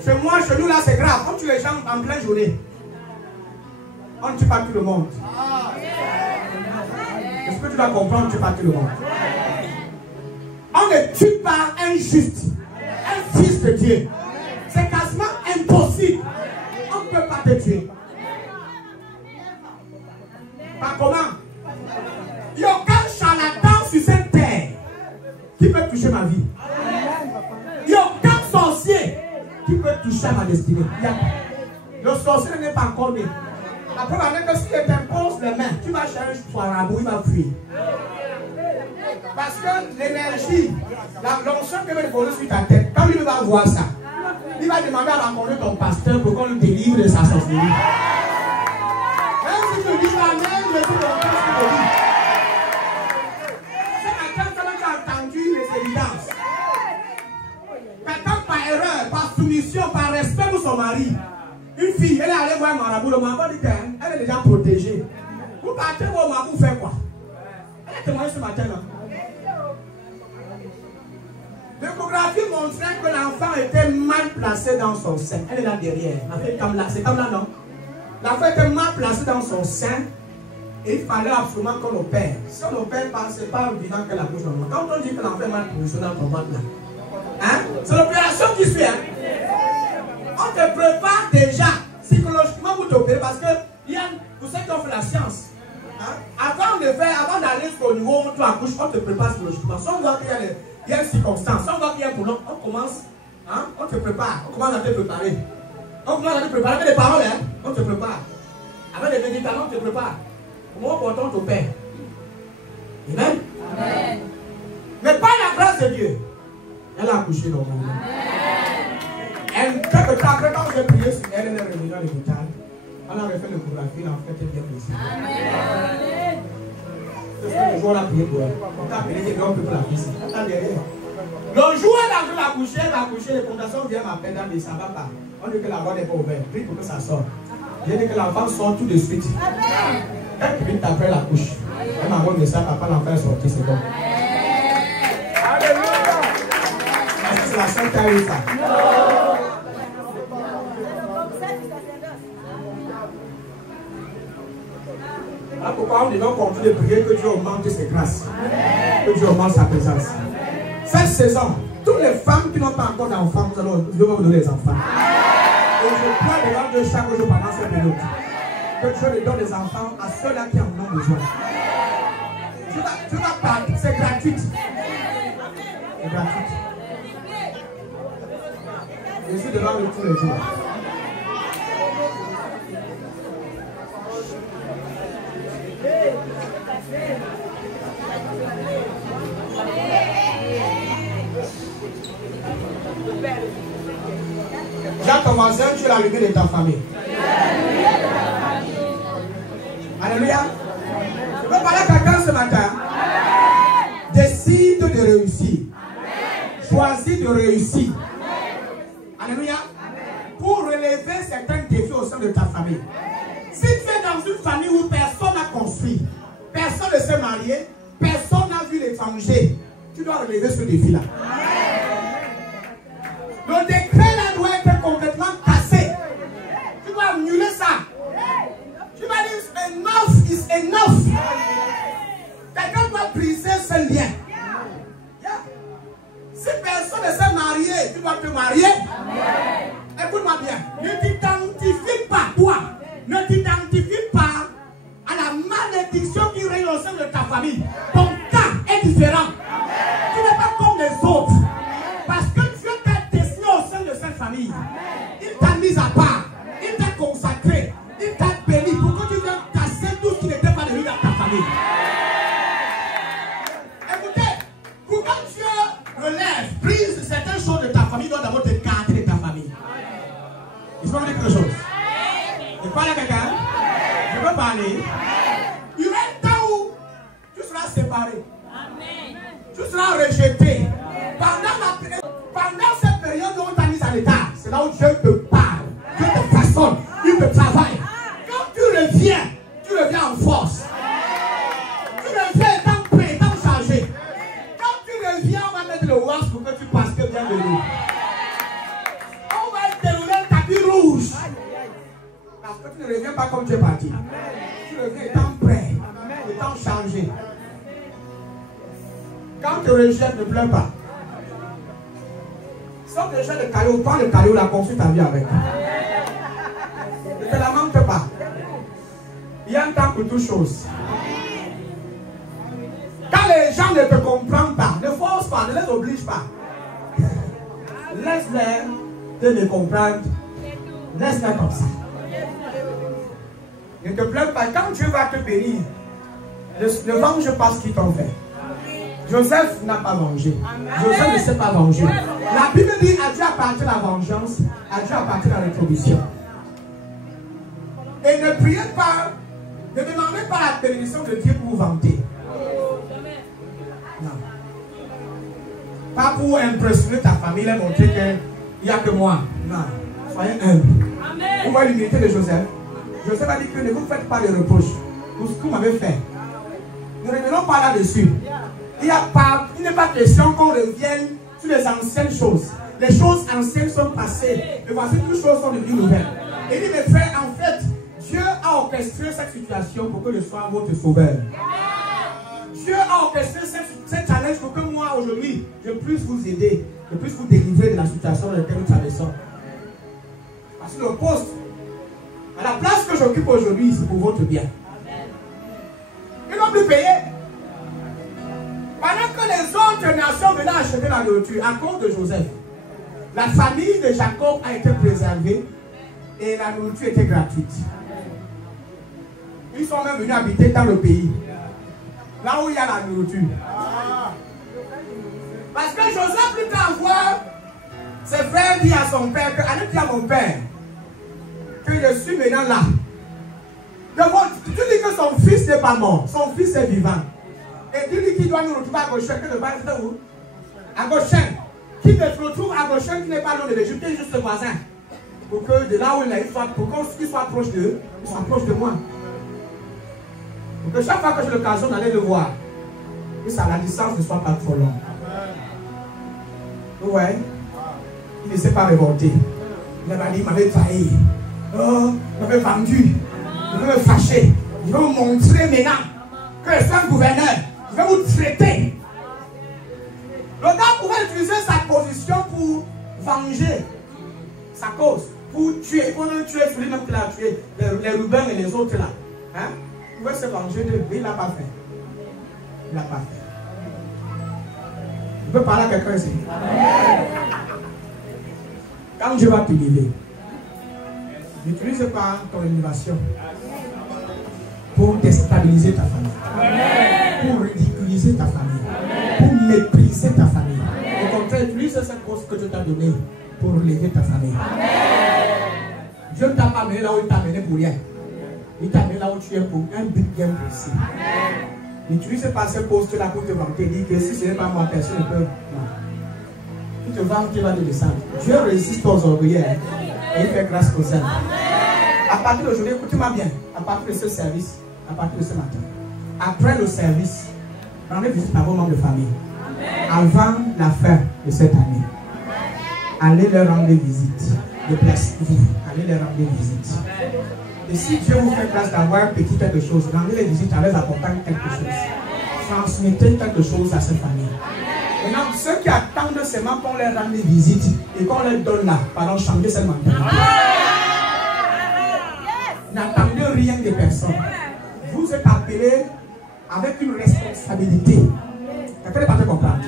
Chez moi, chez nous, là, c'est grave. On tue les gens en pleine journée. On ne tue pas tout le monde. Est-ce que tu dois comprendre? On ne tue pas tout le monde. On ne tue pas un juste, un fils de Dieu. C'est quasiment impossible. On ne peut pas te tuer. Par comment? Il n'y a aucun charlatan sur cette terre qui peut toucher ma vie. Il n'y a aucun sorcier qui peut toucher ma destinée. Le sorcier n'est pas encore né. Après, que si il t'impose les mains, tu vas chercher un marabout, il va fuir. Parce que l'énergie, l'onction que va déposer sur ta tête, quand lui va voir ça, il va demander à rencontrer ton pasteur pour qu'on le délivre de sa sorcellerie. Même si tu dis Amen, je suis dans ce que tu dis. C'est à quand tu as entendu les évidences. Quelqu'un par erreur, par soumission, par respect pour son mari. Une fille, elle est allée voir un marabout, le marabout dit qu'elle est déjà protégée. Vous partez au marabout, vous faites quoi? Elle a témoigné ce matin là. L'échographie montrait que l'enfant était mal placé dans son sein. Elle est là derrière. C'est comme là, non? L'enfant était mal placé dans son sein. Et il fallait absolument qu'on opère. Si on opère, c'est pas évident que la bouche normale. Quand on dit que l'enfant est mal positionné dans ton ventre là, hein? C'est l'opération qui suit. Hein? On te prépare déjà psychologiquement pour t'opérer parce que vous savez qu'on fait la science. Hein? Avant d'aller jusqu'au niveau où tu accouches, on te prépare psychologiquement. Si on voit qu'il y a une circonstance, si on voit qu'il y a un boulot, on commence, hein? On te prépare, on commence à te préparer. On commence à te préparer avec des paroles, hein? On te prépare. Avec des médicaments, on te prépare. Au moment où on t'opère. Amen? Amen. Mais par la grâce de Dieu, elle a accouché normalement. Quelques temps après, quand j'ai prié sur elle, elle est revenue à l'hôpital. On a refait l'échographie, l'enfant était bien blessé. C'est ce que le jour on a prié pour elle. On a appelé des gens pour la visite. On a derrière. Le jour où elle a vu accoucher, les fondations viennent m'appeler dans les ça va pas. On dit que la voie n'est pas ouverte. Prie pour que ça sorte. J'ai dit que l'enfant sort tout de suite. Quelques minutes après la couche, elle m'a envoyé ça, papa, l'enfant est sorti, c'est bon. Alléluia! Est-ce que c'est la seule qui a eu ça? Voilà pourquoi on devait continuer de prier que Dieu augmente ses grâces. Que Dieu augmente sa présence. Cette saison, toutes les femmes qui n'ont pas encore d'enfants, Dieu va vous donner des enfants. Et je prie devant Dieu chaque jour pendant cette période. Que Dieu donne des enfants à ceux-là qui en ont besoin. Tu vas partir, c'est gratuit. C'est gratuit. Je suis devant le tous les jours. J'ai commencé, tu es la lumière de ta famille. Alléluia. Je veux parler à quelqu'un ce matin. Décide de réussir. Choisis de réussir. Alléluia. Pour relever certains défis au sein de ta famille. Si tu es dans une famille où personne n'a construit, personne ne s'est marié, personne n'a vu l'étranger, tu dois relever ce défi-là. Le décret là doit être complètement cassé. Tu dois annuler ça. Tu vas dire enough is enough. Quelqu'un doit briser ce lien. Si personne ne s'est marié, tu dois te marier. Écoute-moi bien. Ne t'identifie pas, toi. Ne t'identifie pas à la malédiction qui règne au sein de ta famille. Ton cas est différent. Tu n'es pas comme les autres. Parce que Dieu t'a destiné au sein de cette famille. Il t'a mis à part. Il t'a consacré. Il t'a béni pour que tu viennes casser tout ce qui n'était pas de lui dans ta famille. Écoutez, pour que Dieu relève, brise certaines choses de ta famille, il doit d'abord te garder de ta famille. Il faut me dire quelque chose. Je parle à quelqu'un. Je veux parler. Il y aura un temps où tu seras séparé. Tu sera rejeté. Pendant cette période où on t'a mis à l'état, c'est là où Dieu te parle, Dieu te façonne, il te travaille. Quand tu reviens en force. Tu reviens étant prêt, étant chargé. Quand tu reviens, on va mettre le wax pour que tu passes que bien de nous. On va dérouler le tapis rouge. Parce que tu ne reviens pas comme tu es parti. Tu reviens étant prêt, étant chargé. Quand tu rejettes, ne pleure pas. Sauf déjà le caillou, prends le caillou, la construis ta vie avec. Ne te lamente pas. Il y a un temps pour toutes choses. Quand les gens ne te comprennent pas, ne force pas, ne les oblige pas. Laisse-les te les comprendre. Laisse-les comme ça. Ne te plains pas. Quand Dieu va te bénir, ne venge pas ce qu'ils t'ont fait. Joseph n'a pas vengé. Joseph ne s'est pas vengé. La Bible dit à Dieu appartient la vengeance, à Dieu appartient la rétribution. Et ne priez pas, ne demandez pas la bénédiction de Dieu pour vous vanter. Non. Pas pour impressionner ta famille et montrer qu'il n'y a que moi. Non. Soyez humble. Vous voyez l'humilité de Joseph. Joseph a dit que ne vous faites pas de reproches pour ce que vous m'avez fait. Ne revenons pas là-dessus. Il n'est pas question qu'on revienne sur les anciennes choses. Les choses anciennes sont passées. Et voici toutes les choses sont devenues nouvelles. Et il dit, mes frères, en fait, Dieu a orchestré cette situation pour que je sois votre sauveur. Dieu a orchestré cette challenge pour que moi, aujourd'hui, je puisse vous aider, je puisse vous délivrer de la situation dans laquelle nous traversons. Parce que le poste, à la place que j'occupe aujourd'hui, c'est pour votre bien. Ils n'ont plus payé. Pendant que les autres nations venaient acheter la nourriture à cause de Joseph, la famille de Jacob a été préservée et la nourriture était gratuite. Ils sont même venus habiter dans le pays, là où il y a la nourriture. Parce que Joseph, plus tard voir ses frères, dit à son père, allez dire à mon père que je suis maintenant là. Tu dis que son fils n'est pas mort, son fils est vivant. Et dis-lui qu'il doit nous retrouver à Goshen, que le bail c'est où? À Goshen. Qu'il se retrouve à Goshen, qui n'est pas loin de l'Égypte, qui est juste voisin. Pour que de là où il est, qu'il soit proche d'eux, il soit proche de moi. Pour que chaque fois que j'ai l'occasion d'aller le voir, que ça, la distance ne soit pas trop longue. Ouais. Il ne s'est pas révolté. Il m'a dit, il m'avait trahi. Oh, il m'avait vendu. Il m'avait fâché. Je vais vous montrer maintenant que je suis un gouverneur. Je vais vous traiter. Le gars pouvait utiliser sa position pour venger sa cause. Pour tuer. Pour le tuer celui même qui l'a tué. Les Ruben et les autres là. Hein? Il pouvait se venger d'eux. Mais il ne l'a pas fait. Il ne l'a pas fait. Je peux parler à quelqu'un ici. Quand Dieu va te lever, n'utilise pas ton innovation pour déstabiliser ta famille, pour ridiculiser ta famille, pour mépriser ta famille. Au contraire, utilise cette cause que Dieu t'a donnée pour lever ta famille. Dieu ne t'a pas amené là où il t'a amené pour rien. Il t'a amené là où tu es pour un but bien précis. N'utilise pas cette poste-là pour te vanter, dire que si ce n'est pas moi, personne ne peut. Non. Tu te vantes, tu vas te descendre. Dieu résiste aux orgueilleux et il fait grâce aux hommes. À partir d'aujourd'hui, écoutez-moi bien, à partir de ce service, à partir de ce matin, après le service, rendez visite à vos membres de famille. Avant la fin de cette année, allez leur rendre visite. Déplacez-vous, allez leur rendre visite. Et si Dieu vous fait grâce d'avoir un petit quelque chose, rendez les visites en leur apportant quelque chose. Transmettez quelque chose à cette famille. Maintenant, ceux qui attendent seulement qu'on leur rende des visites et qu'on leur donne là, pardon, changer cette mentalité. N'attendez rien des personnes. Vous êtes appelés avec une responsabilité. Quelqu'un n'est pas fait comprendre.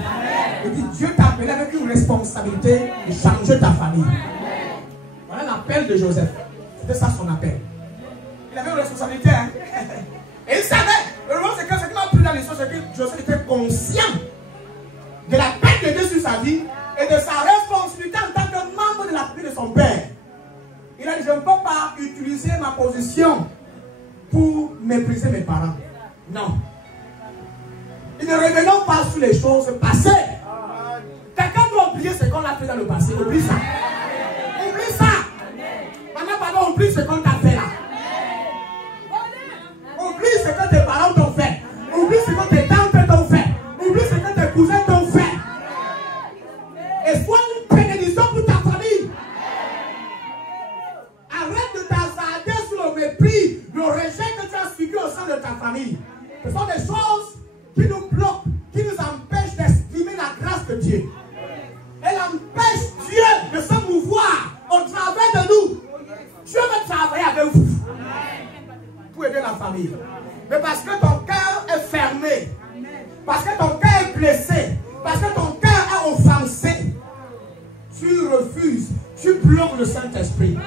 Il dit, Dieu t'a appelé avec une responsabilité de changer ta famille. Voilà l'appel de Joseph. C'était ça son appel. Il avait une responsabilité. Hein? Et il savait. Le moment, c'est que ce qui m'a pris dans les choses, c'est que Joseph était conscient de la peine de Dieu sur sa vie et de sa responsabilité en tant que membre de la famille de son père. Il a dit, je ne peux pas utiliser ma position pour mépriser mes parents. Non. Et ne revenons pas sur les choses passées. Quelqu'un doit oublier ce qu'on a fait dans le passé. Oublie ça. Oublie ça. Maintenant, pardon, oublie ce qu'on t'a fait là. Oublie ce que tes parents t'ont fait. Oublie ce que tes tantes t'ont fait. Oublie ce que tes cousins t'ont fait. Et sois une bénédiction pour ta famille. Arrête de t'hasarder sur le mépris, le rejet que tu as subi au sein de ta famille. Ce sont des choses qui nous bloquent, qui nous empêchent d'exprimer la grâce de Dieu. Elle empêche Dieu de se mouvoir au travers de nous. Dieu veut travailler avec vous pour aider la famille. Mais parce que ton cœur est fermé, parce que ton cœur est blessé, parce que ton cœur est offensé, tu refuses, tu bloques le Saint-Esprit.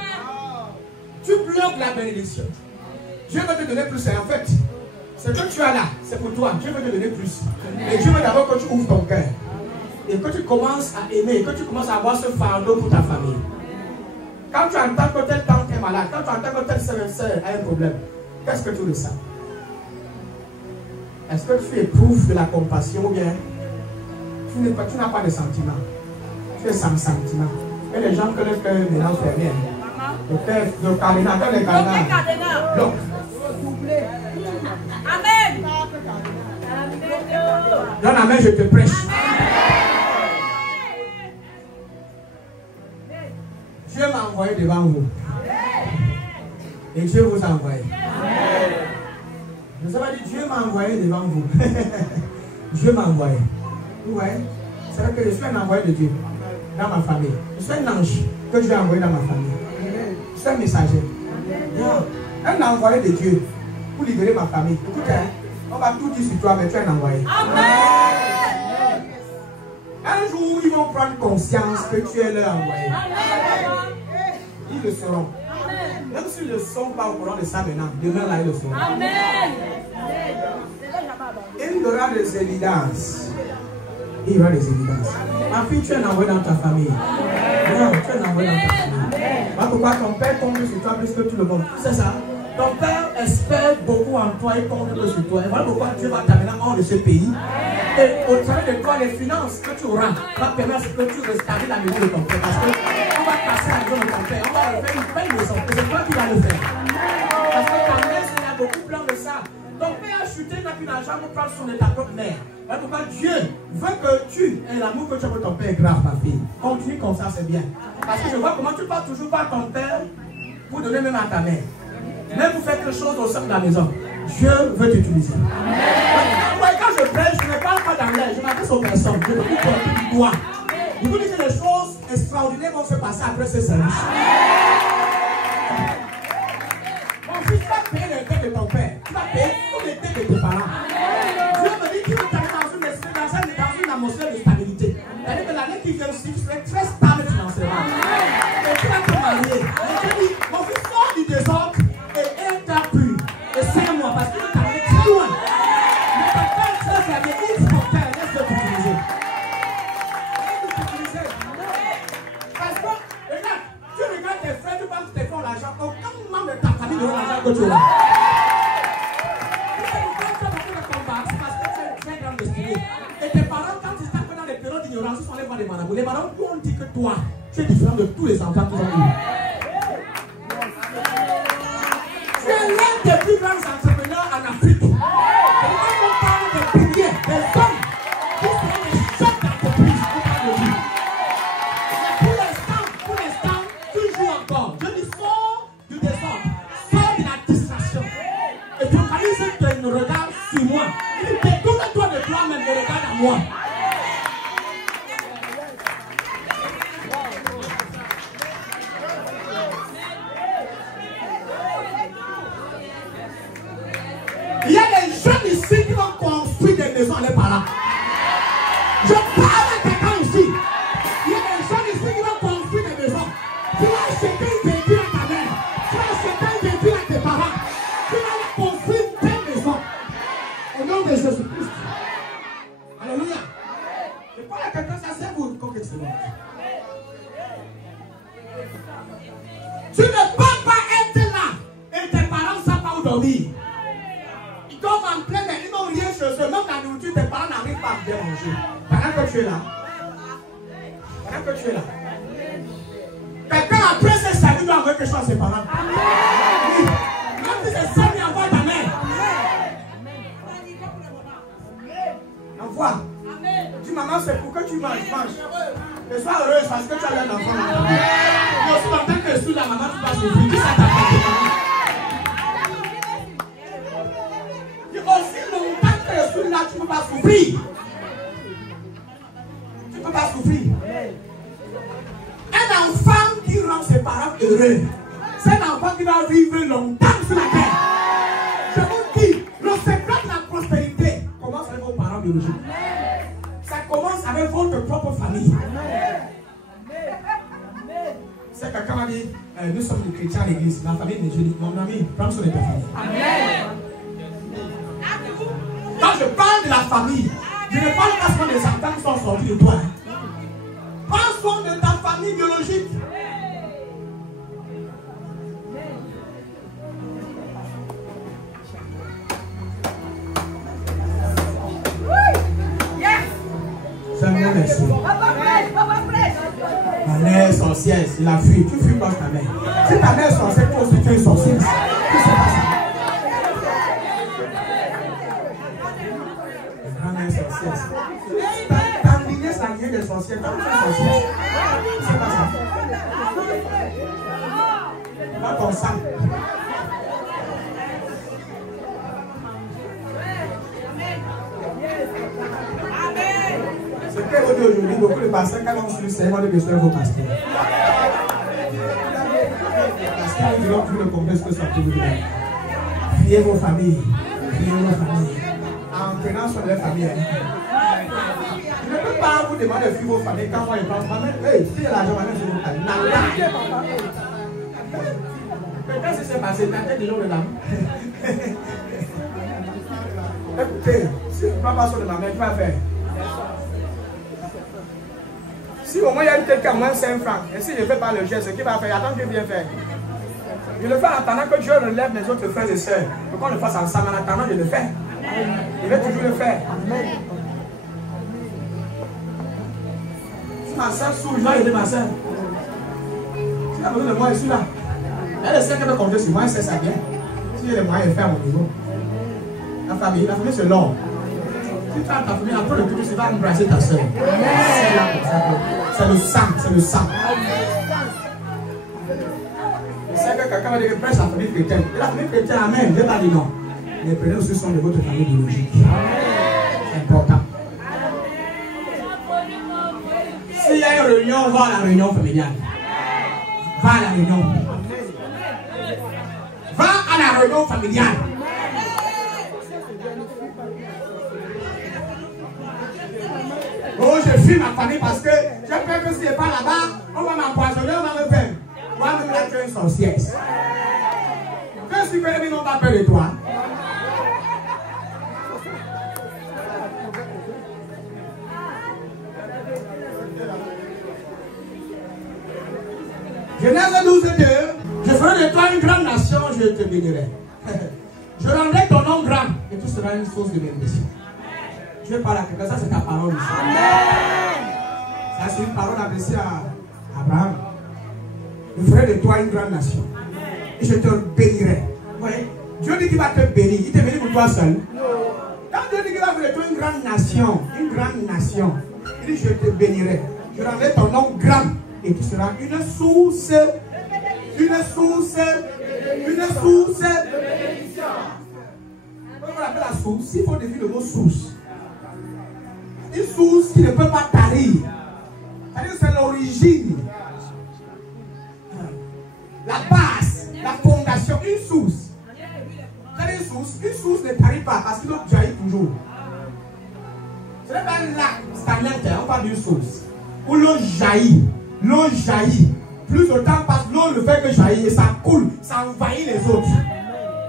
Tu bloques la bénédiction. Dieu veut te donner plus. Et en fait, ce que tu as là, c'est pour toi. Dieu veut te donner plus. Et Dieu veut d'abord que tu ouvres ton cœur. Et que tu commences à aimer, que tu commences à avoir ce fardeau pour ta famille. Quand tu entends que telle tante est malade, quand tu entends que telle sœur a un problème, qu'est-ce que tu ressens? Est-ce que tu éprouves de la compassion ou bien tu n'as pas de sentiment? Tu es sans sentiment. Et les gens que le cœur est maintenant fermé. Le cœur, le cadenas, dans les cadenas. Donc, Amen. Donne la main, je te prêche. Dieu m'a envoyé devant vous. Et Dieu vous a envoyé. Nous avons dit, Dieu m'a envoyé devant vous. Dieu m'a envoyé. Vous voyez? C'est vrai que je suis un envoyé de Dieu dans ma famille. Je suis un ange que Dieu a envoyé dans ma famille. Je suis un messager. Un envoyé de Dieu pour libérer ma famille. Écoute, on va tout dire sur toi, mais tu es un envoyé. Amen. Un jour, ils vont prendre conscience que tu es leur envoyé. Ils le seront. Même s'ils ne sont pas au courant de ça maintenant, demain là, ils le seront. Amen. Il y aura des évidences. Il y aura des évidences. Ma fille, tu es un envoyé dans ta famille. Non, tu es un envoyé dans ta famille. Voilà pourquoi ton père compte sur toi plus que tout le monde. C'est ça. Ton père espère beaucoup en toi et compte sur toi. Et voilà pourquoi Dieu va t'amener hors de ce pays. Et au travers de toi, les finances que tu auras va permettre que tu restaures la maison de ton père. Parce qu'on va casser la maison de ton père. On va refaire une belle maison. Et c'est toi qui vas le faire. Parce que ta mère, il y a beaucoup plein de ça. Ton père a chuté, n'a plus d'argent pour prendre soin de ta propre mère. Voilà pourquoi Dieu veut que tu aies l'amour que tu as pour ton père est grave, ma fille. Continue comme ça, c'est bien. Parce que je vois comment tu parles toujours par ton père pour donner même à ta mère. Même pour faire quelque chose au sein de la maison. Dieu veut t'utiliser. Quand je prêche, je ne parle pas dans l'air, je m'adresse aux personnes. Je ne vous porte du doigt. Je vous dis que les choses extraordinaires vont se passer après ce service. Mon fils, tu vas payer les dettes de ton père. Tu vas payer tous les dettes de tes parents. Dieu me dit qu'il va t'amener dans une atmosphère de stabilité. C'est-à-dire que l'année qui vient aussi, tu seras très stable financièrement. Et tu vas te marier. Et tu dis, mon fils, sort du désordre et aide-toi pur. Et serre-moi parce qu'il va t'amener très loin. Mais ton père très fermé, ouvre ton père, laisse-le t'utiliser. Laisse-le t'utiliser. Parce que, regarde, tu regardes tes frères, tu penses que tes frères ont l'argent. Aucun membre de ta famille n'aura l'argent que tu auras. Ils sont allés voir les marabouts. Les marabouts ont dit que toi, tu es différent de tous les enfants qu'ils ont eu. Tu es l'un des plus grands entrepreneurs en Afrique. Et quand on parle des piliers, des hommes qui sont les chefs d'entreprise, on parle de lui. Mais pour l'instant, tu joues encore. Je dis sors du désordre, sors de la distraction. Et tu organises un regard sur moi. Il dit, détourne-toi de toi-même et regarde à moi. Il y a des jeunes ici qui vont construire des maisons à leurs parents. Je parle à quelqu'un ici. Il y a des jeunes ici qui vont construire des maisons. Tu vas acheter une véhicule à ta mère. Tu vas acheter une véhicule à tes parents. Tu vas construire des maisons. Au nom de Jésus-Christ. Alléluia. Je parle à quelqu'un, ça c'est vous. Tu ne peux pas être là et tes parents ne savent pas où dormir. Ils tombent en plein air, ils n'ont rien chez eux, même la nourriture, tes changer. Pendant que tu es là, quelqu'un après ce salut doit envoyer quelque chose à ses parents. Oui. Même si c'est ça, il envoie ta mère. Envoie. Dis maman, c'est pour que tu manges. Et sois heureuse parce que tu as un enfant. Mais aussi longtemps que sous la maman, tu vas souffrir. Dis ça à ta femme. Et aussi longtemps que sous là, tu ne peux pas souffrir. Tu ne peux pas souffrir. Un enfant qui rend ses parents heureux, c'est un enfant qui va vivre longtemps sur la terre. Je vous dis, le secret de la prospérité commence avec vos parents biologiques. Ça commence avec votre propre famille. C'est quelqu'un m'a dit, nous sommes des chrétiens à l'église, la famille n'est jolie. Mon ami, prends soin de ta famille. Quand je parle de la famille, je ne parle pas seulement des enfants qui sont sortis de toi. Prends soin de ta famille biologique. Seigneur, merci. Ma mère est sorcière, il a fui. Tu fuis pas ta mère. Si ta mère est sorcière, toi aussi tu es sorcière. Qu'est-ce qui se passe? Ma grand-mère est sorcière. Ta lignée, c'est la lignée des sorcières. Toi, tu es sorcière. Qu'est-ce qui se passe? Dans ton sang. Ce que vous dites aujourd'hui, beaucoup de pasteurs, quand on suit, c'est vraiment de besoin de vos pasteurs. Parce que nous dirons plus le congrès ce que ça peut vous dire. Priez vos familles. Priez vos familles. En prenant soin de leur famille. Je ne peux pas vous demander de fuir vos familles quand moi je pense. Hey, si l'argent, maintenant je vous parle. Mais qu'est-ce qui s'est passé? T'as tête de l'eau de l'âme. Écoutez, si tu ne prends pas soin de ma mère, tu vas faire. Si au moins il y a une tête qui a moins 5 francs, et si je ne fais pas le geste, ce qu'il va faire, attends que je viens faire. Je le fais en attendant que Dieu relève les autres frères et sœurs. Pour qu'on le fasse ensemble, en attendant, je le fais. Je vais toujours le faire. Si ma soeur souffre, je vais aider ma soeur. Si elle a besoin de moi, je suis là. Elle sait qu'elle peut compter sur moi, elle sait ça bien. Si j'ai les moyens de faire à mon niveau. La famille c'est l'homme. Si tu as ta famille, après le tout, tu vas embrasser ta soeur. C'est là comme ça. C'est le sang, c'est le sang. Je sais que quelqu'un va dire que prêche la famille chrétienne. Et la famille chrétienne, amen. Je ne vais pas dire non. Les prénoms, ce sont de votre famille biologique. C'est important. S'il y a une réunion, va à la réunion familiale. Va à la réunion. Va à la réunion familiale. Oh, je fuis ma famille parce que j'ai peur que si je ne vais pas là-bas, on va m'empoisonner, on va me faire. Moi-même, là, tu es une sorcière. Que si mes ennemis n'ont pas peur de toi. Genèse 12:2. Je ferai de toi une grande nation, je te bénirai. Je rendrai ton nom grand et tu seras une source de bénédiction. Je vais parler à quelqu'un, ça c'est ta parole. Amen. Ça c'est une parole adressée à Abraham. Je ferai de toi une grande nation. Amen. Et je te bénirai. Vous voyez, Dieu dit qu'il va te bénir. Il te bénit pour toi seul. Quand Dieu dit qu'il va faire de toi une grande nation, il dit je te bénirai. Je rendrai ton nom grand et tu seras une source de bénédiction. Comment on appelle la source? Il faut définir le mot source. Une source qui ne peut pas tarir. C'est-à-dire c'est l'origine. La base, la fondation, une source. C'est-à-dire une source ne tarit pas parce que l'eau jaillit toujours. Ce n'est pas un lac stagnant, on parle d'une source. Où l'eau jaillit. L'eau jaillit. Plus le temps passe, l'eau ne fait que jaillir et ça coule, ça envahit les autres.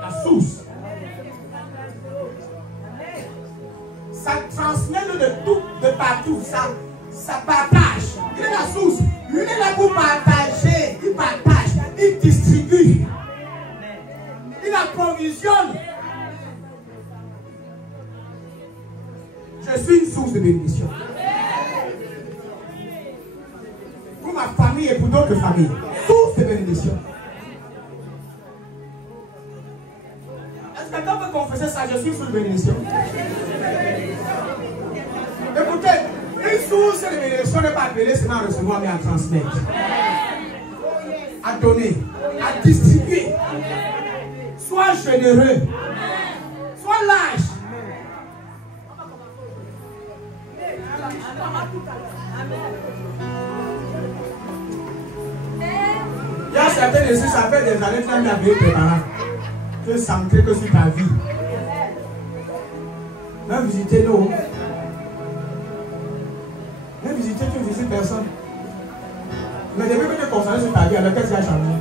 La source. Ça transmet l'eau de tout, de partout. Ça partage. Il est la source. Lui est là pour partager. Il partage. Il distribue. Il approvisionne. Je suis une source de de bénédiction. Pour ma famille et pour d'autres familles. Source de bénédiction. Est-ce que quelqu'un peut confesser ça? Je suis sous de bénédiction. Écoutez, une source de bénédiction n'est pas appelée seulement à recevoir, mais à transmettre. À donner, à distribuer. Sois généreux. Sois lâche. Il y a certains de ceux, ça fait des années que tu as mis à payer tes parents. Tu es centré que sur ta vie. Même visiter nous. Même visiter, tu ne visites personne. Mais depuis que tu es concentré sur ta vie, alors qu'est-ce qui a changé?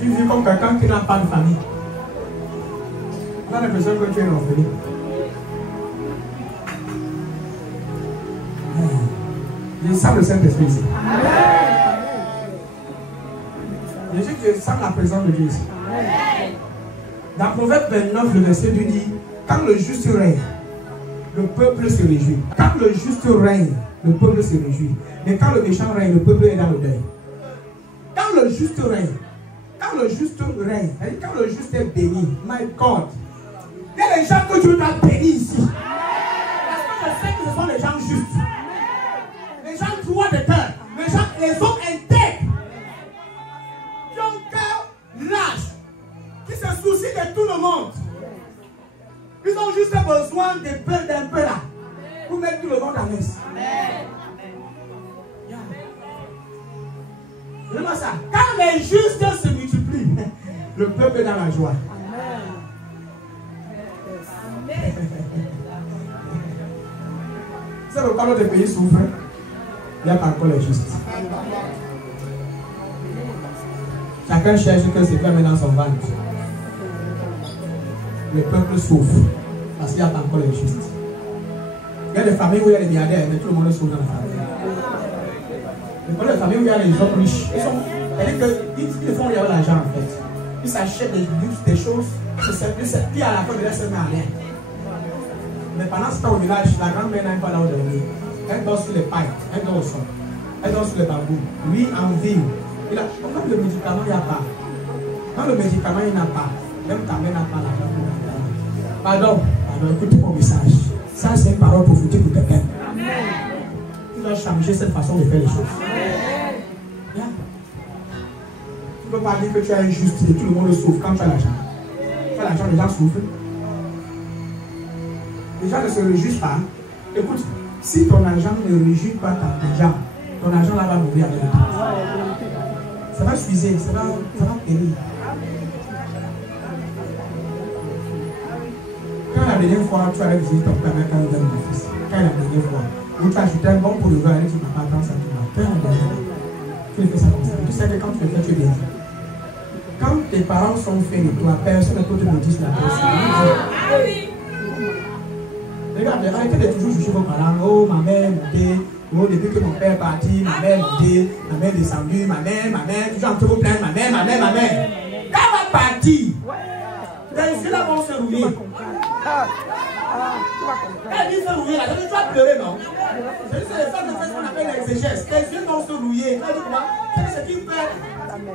Tu vis comme quelqu'un qui n'a pas de famille. Tu as l'impression que tu es orphelin. Je sens le Saint-Esprit ici. Je dis que je sens la présence de Dieu ici. Dans Proverbe 29, le verset 2 dit: quand le juste règne, le peuple se réjouit. Quand le juste règne, le peuple se réjouit. Mais quand le méchant règne, le peuple est dans le deuil. Quand le juste règne, quand le juste règne, quand le juste est béni, my God, il y a des gens que Dieu doit bénir ici. Parce que je sais que ce sont les gens justes. Les gens droits de cœur. Les hommes intègres. Qui ont cœur lâche. Qui se soucient de tout le monde. Ils ont juste besoin d'un peu là. Pour mettre tout le monde à l'aise. Vraiment ça. Quand les justes se multiplient, le peuple est dans la joie. C'est pourquoi notre pays souffre. Il n'y a pas encore les justes. Chacun cherche que c'est fait dans son ventre. Le peuple souffre parce qu'il n'y a pas encore les justes. Il y a des familles où il y a des milliardaires, mais tout le monde souffre dans la famille. Il y a des familles où il y a des hommes riches. Ils font rien l'argent en fait. Ils s'achètent des luxes, des choses. Puis à la fin, ils ne laissent rien à rien. Mais pendant ce temps au village, la grand-mère n'a pas là où dormir. Elle dort sur les pailles, elle dort au sol, elle dort sur les bambous. Lui, en ville, il a, comme le médicament, il n'y a pas. Quand le médicament, il n'y en a pas, même ta mère n'a pas l'argent pour le médicament. Pardon, écoutez mon message. Ça, c'est une parole prophétique pour quelqu'un. Tu dois changer cette façon de faire les choses. Yeah. Tu ne peux pas dire que tu es injuste et tout le monde souffre quand tu as l'argent. Tu as l'argent, les gens souffrent. Les gens ne se réjouissent pas. Écoute, si ton argent ne réjouit pas ton argent là va mourir avec le temps. Ça va s'user, ça va périr. Quand la dernière fois tu avais visité ton père avec un jeune fils, quand la dernière fois, où tu as acheté un bon pour le vin et tu n'as pas tant ça, tu l'as la dernière fois. Tu fais ça comme ça. Tu sais que quand tu le fais, tu es bien. Quand tes parents sont faits de toi, personne ne peut te le dire la personne. Regardez, arrêtez de toujours juger vos parents. Oh, ma mère est montée. Oh, depuis que mon père est parti, ma mère est montée. Ma mère est descendue. Ma mère. Toujours en train de vous plaindre. Ma mère. Quand elle va partir, les yeux là vont se rouiller. Elle dit se rouiller là. Tu vas pleurer, non? C'est les femmes de fait ce qu'on appelle l'exégèse. Les yeux vont se rouiller. Elle dit comment?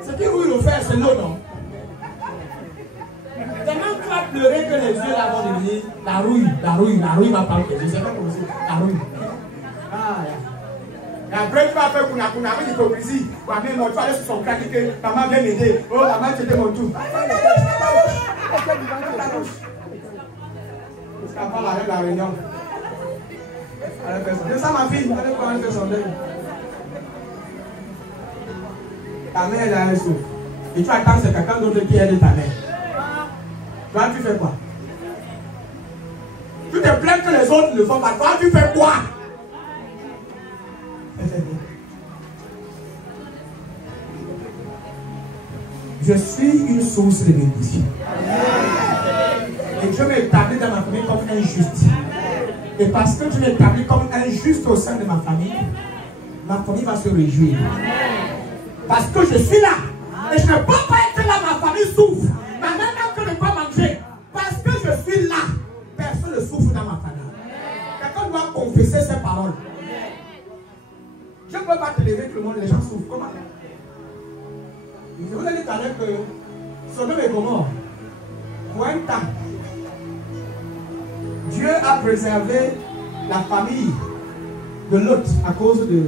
Ce qui rouille le fer, c'est l'eau, non? Tellement tu vas pleurer que les yeux là vont devenir la rouille va parler. Je ne sais pas comment c'est. La rouille. Et après tu vas faire kuna avec l'hypocrisie. Ma mère, tu vas aller sur son crâne et que maman vient m'aider. Oh, maman, c'était mon tour. Parce qu'elle parle avec la réunion. C'est ça ma fille. Elle fait son deuil. Ta mère est là, elle souffre. Et tu attends, c'est quelqu'un d'autre qui aide ta mère. Toi, tu fais quoi? Tu te plains que les autres ne font pas. Toi, tu fais quoi? Je suis une source de bénédiction. Et Dieu m'établit dans ma famille comme injuste. Et parce que Dieu m'établit comme injuste au sein de ma famille va se réjouir. Parce que je suis là. Et je ne peux pas être là, ma famille souffre. Ma mère n'a que ne pas manger. Parce que je suis suis là, personne ne souffre dans ma famille. Quelqu'un doit confesser ses paroles. Je ne peux pas te lever que le monde, les gens souffrent. Comment? Je vous ai dit tout à l'heure que Sodome et Gomorrhe, pour un temps, Dieu a préservé la famille de Lot à cause de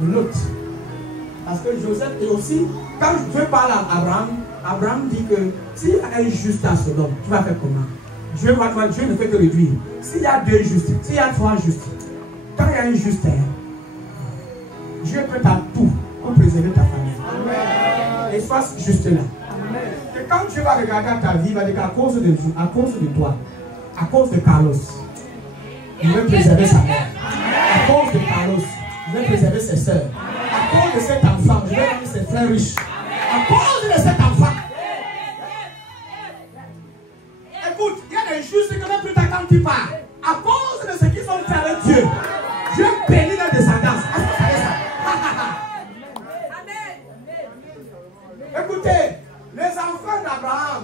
Lot. Parce que Joseph, et aussi, quand Dieu parle à Abraham, Abraham dit que s'il y a un juste à Sodome, tu vas faire comment? Dieu ne fait que réduire. S'il y a 2 justes, s'il y a 3 justes, quand il y a un juste, Dieu est prêt à tout pour préserver ta famille. Amen. Et sois juste là. Amen. Et quand Dieu va regarder ta vie, il va dire qu'à cause de vous, à cause de toi, à cause de Carlos, il veut préserver sa mère. À cause de Carlos, il veut préserver ses soeurs. À cause de cet enfant, je vais donner ses frères riches. À cause de cet enfant. Écoute, il y a des justes qui même plus tard quand tu pars. À cause de ce qu'ils ont fait avec Dieu, Dieu bénit leur descendance. Est-ce que vous savez ça? Écoutez, les enfants d'Abraham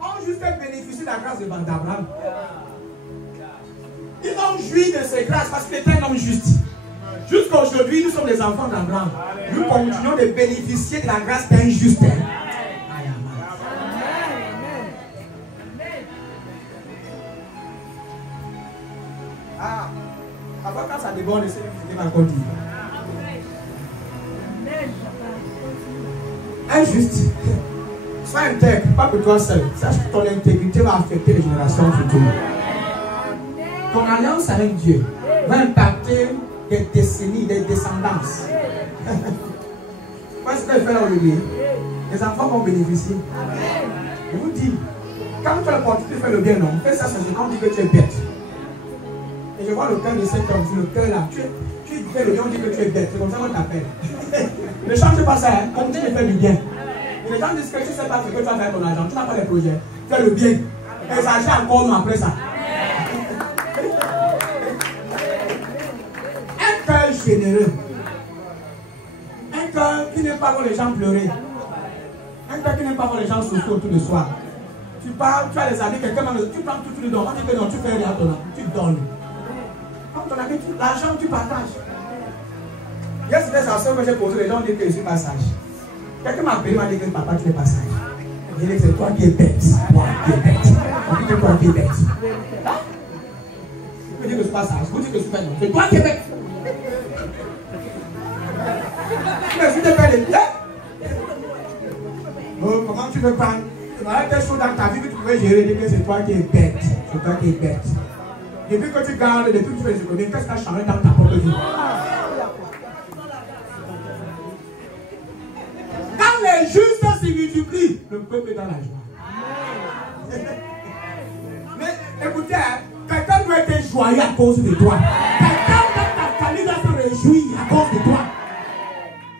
ont juste bénéficié de la grâce d'Abraham. Ils ont joui de ses grâces parce qu'il était un homme juste. Jusqu'à aujourd'hui, nous sommes les enfants d'Abraham. Nous continuons de bénéficier de la grâce d'un juste. Ah, avant quand ça déborde, c'est encore dit. Injuste. Sois intègre, pas que toi seul. Sache que ton intégrité va affecter les générations futures. Ton alliance avec Dieu va impacter des décennies, des descendances. Qu'est-ce que je fais aujourd'hui? Les enfants vont bénéficier. Je vous dis, quand tu as l'opportunité de faire le bien, non, fais ça, c'est quand on dit que tu es bête. Et je vois le cœur de cet homme, le cœur là. Tu fais le bien, on dit que tu es bête. C'est comme ça qu'on t'appelle. Ne change pas ça, hein. Continue de faire du bien. Et les gens disent que tu ne sais pas ce que tu vas faire ton argent, tu n'as pas les projets. Fais le bien. Et ça agit encore nous après ça. Un cœur généreux. Un cœur qui n'aime pas voir les gens pleurer. Un cœur qui n'aime pas voir les gens souffrir autour de soi. Tu parles, tu as les amis, quelqu'un, tu prends tout, tu lui donnes. On dit que non, tu fais rien à ton nom. Tu donnes. Comme ton ami, l'argent, tu partages. Hier, c'était sa soeur que j'ai posé, les gens disent que je suis pas sage. Quelqu'un m'a appelé, m'a dit que papa, tu n'es pas sage. Il dit que c'est toi qui es bête. Toi qui es bête. On dit que toi qui es bête. Hein? Il me dit que je ne suis pas sage. Vous dites que je suis pas non. C'est toi qui es bête. Mais je te fais les biens. Oh, comment tu veux prendre? Il y a des choses dans ta vie que tu pouvais gérer, dire que c'est toi qui es bête. C'est toi qui es bête. Depuis que tu gardes, depuis que tu fais les économies, qu'est-ce qui a changé dans ta propre vie? Quand les justes se multiplient, le peuple est dans la joie. Mais écoutez, quelqu'un doit être joyeux à cause de toi. Quelqu'un dans ta famille doit se réjouir à cause de toi.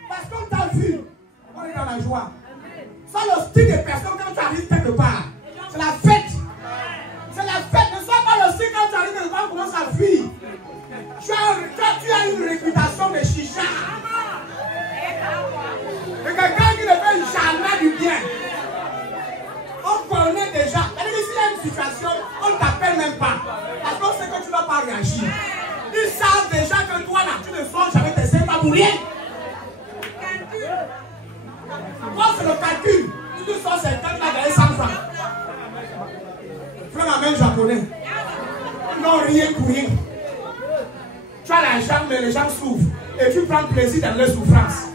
Parce qu'on t'a vu, on est dans la joie. Ça, le style des personnes quand tu arrives quelque part, c'est la fête. C'est la fête. Ne sois pas le style quand tu arrives quelque part, on commence à fuir. Tu as une réputation de chicha. Et quelqu'un qui ne fait jamais du bien. On connaît déjà. C'est-à-dire s'il y a une situation, on ne t'appelle même pas. Parce qu'on sait que tu ne vas pas réagir. Ils savent déjà que toi là, tu ne sors jamais tes seins pas pour rien. Moi c'est le calcul. Si tu sors 50, tu vas gagner 100 francs. Frère ma main japonais. Non, rien pour rien. Tu as l'argent, mais les gens souffrent. Et tu prends plaisir dans leur souffrance.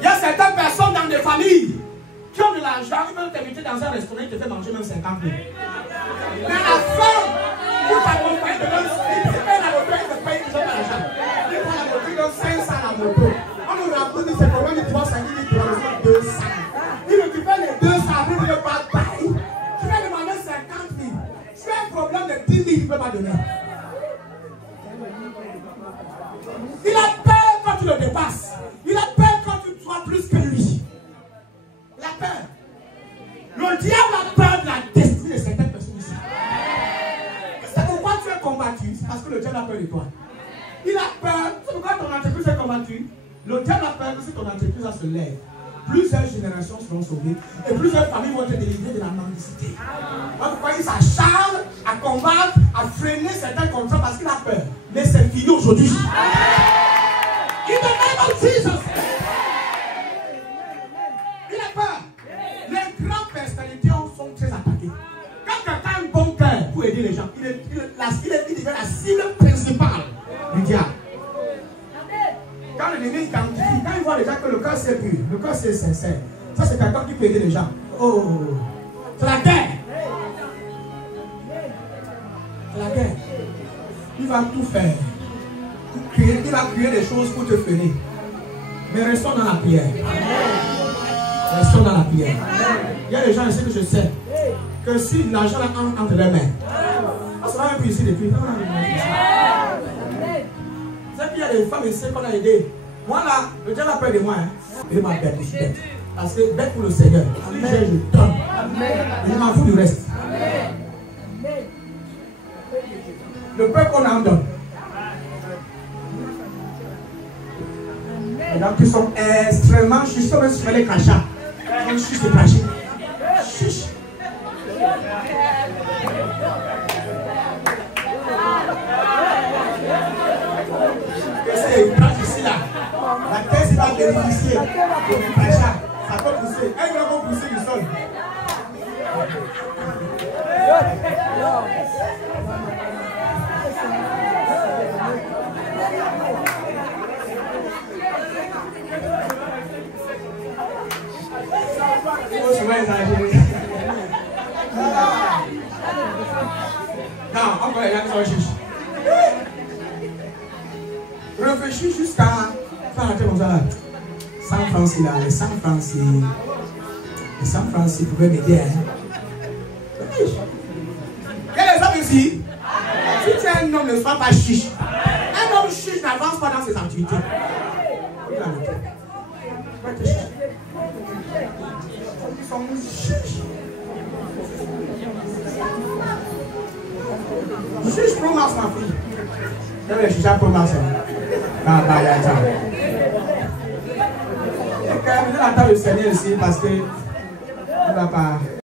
Il y a certaines personnes dans des familles qui ont de l'argent, ils peuvent t'inviter dans un restaurant, ils te font manger même 50 000. Mais à la fin, tu t'accompagnes de leur slip, tu payes la moto, ils te payent toujours l'argent. Ils prennent la moto, ils donnent 500 à la moto. On nous rappelle que c'est problème de 300, ils disent 200. Ils récupèrent les 200, après ils ne pas payer. Tu vas demander 50 000. Tu as un problème de 10 000, tu ne peux pas donner. Il a peur quand tu le dépasses. Il a peur quand tu sois plus que lui. Il a peur. Le diable a peur de la destinée de certaines personnes ici. C'est pourquoi tu es combattu. C'est parce que le diable a peur de toi. Il a peur. C'est pourquoi ton entreprise est combattue. Le diable a peur que si ton entreprise se lève, plusieurs générations seront sauvées et plusieurs familles vont être délivrées de la mendicité. Pourquoi il s'acharne à combattre, à freiner certains contrats parce qu'il a peur. Mais c'est fini aujourd'hui. In the name of Jesus. Il a peur. Les grandes personnalités sont très attaquées. Quand quelqu'un a un bon cœur pour aider les gens, il devient la cible principale du diable. Quand l'ennemi identifie, quand il voit déjà que le cœur c'est pur, le cœur c'est sincère, ça c'est quelqu'un qui peut aider les gens. Oh, c'est la guerre. C'est la guerre. Il va tout faire. Il va créer des choses pour te freiner. Mais restons dans la prière. Restons dans la prière. Il y a des gens ici que je sais que si l'argent est entre leurs mains, on sera même plus ici depuis. Il y a des femmes ici qu'on a aidées. Moi là, le diable a peur de moi. Hein. Il m'a bête, je suis bête. Parce que bête pour le Seigneur. Si je tombe, il m'en fout du reste. Le peuple qu'on en donne. Les gens qui sont extrêmement chiches, sont même sur les crachats. Ils sont chiches et crachés. Chiches. Ici là, la thèse va bénéficier de crachats. Ça peut pousser. Elle va pousser du sol. Non, encore les gens qui sont chiches. Réfléchis jusqu'à faire la tête comme ça là. 100 francs là, les 100 francs les 100 francs pouvaient m'aider. Il y a les hommes ici. Si tu es un homme, ne sois pas chiche. Un homme chiche n'avance pas dans ses activités. Ils sont chiches. Chiche pour ma fille. Je suis déjà pour ma soeur. Et quand même, j'attends le Seigneur ici parce que il ne va pas.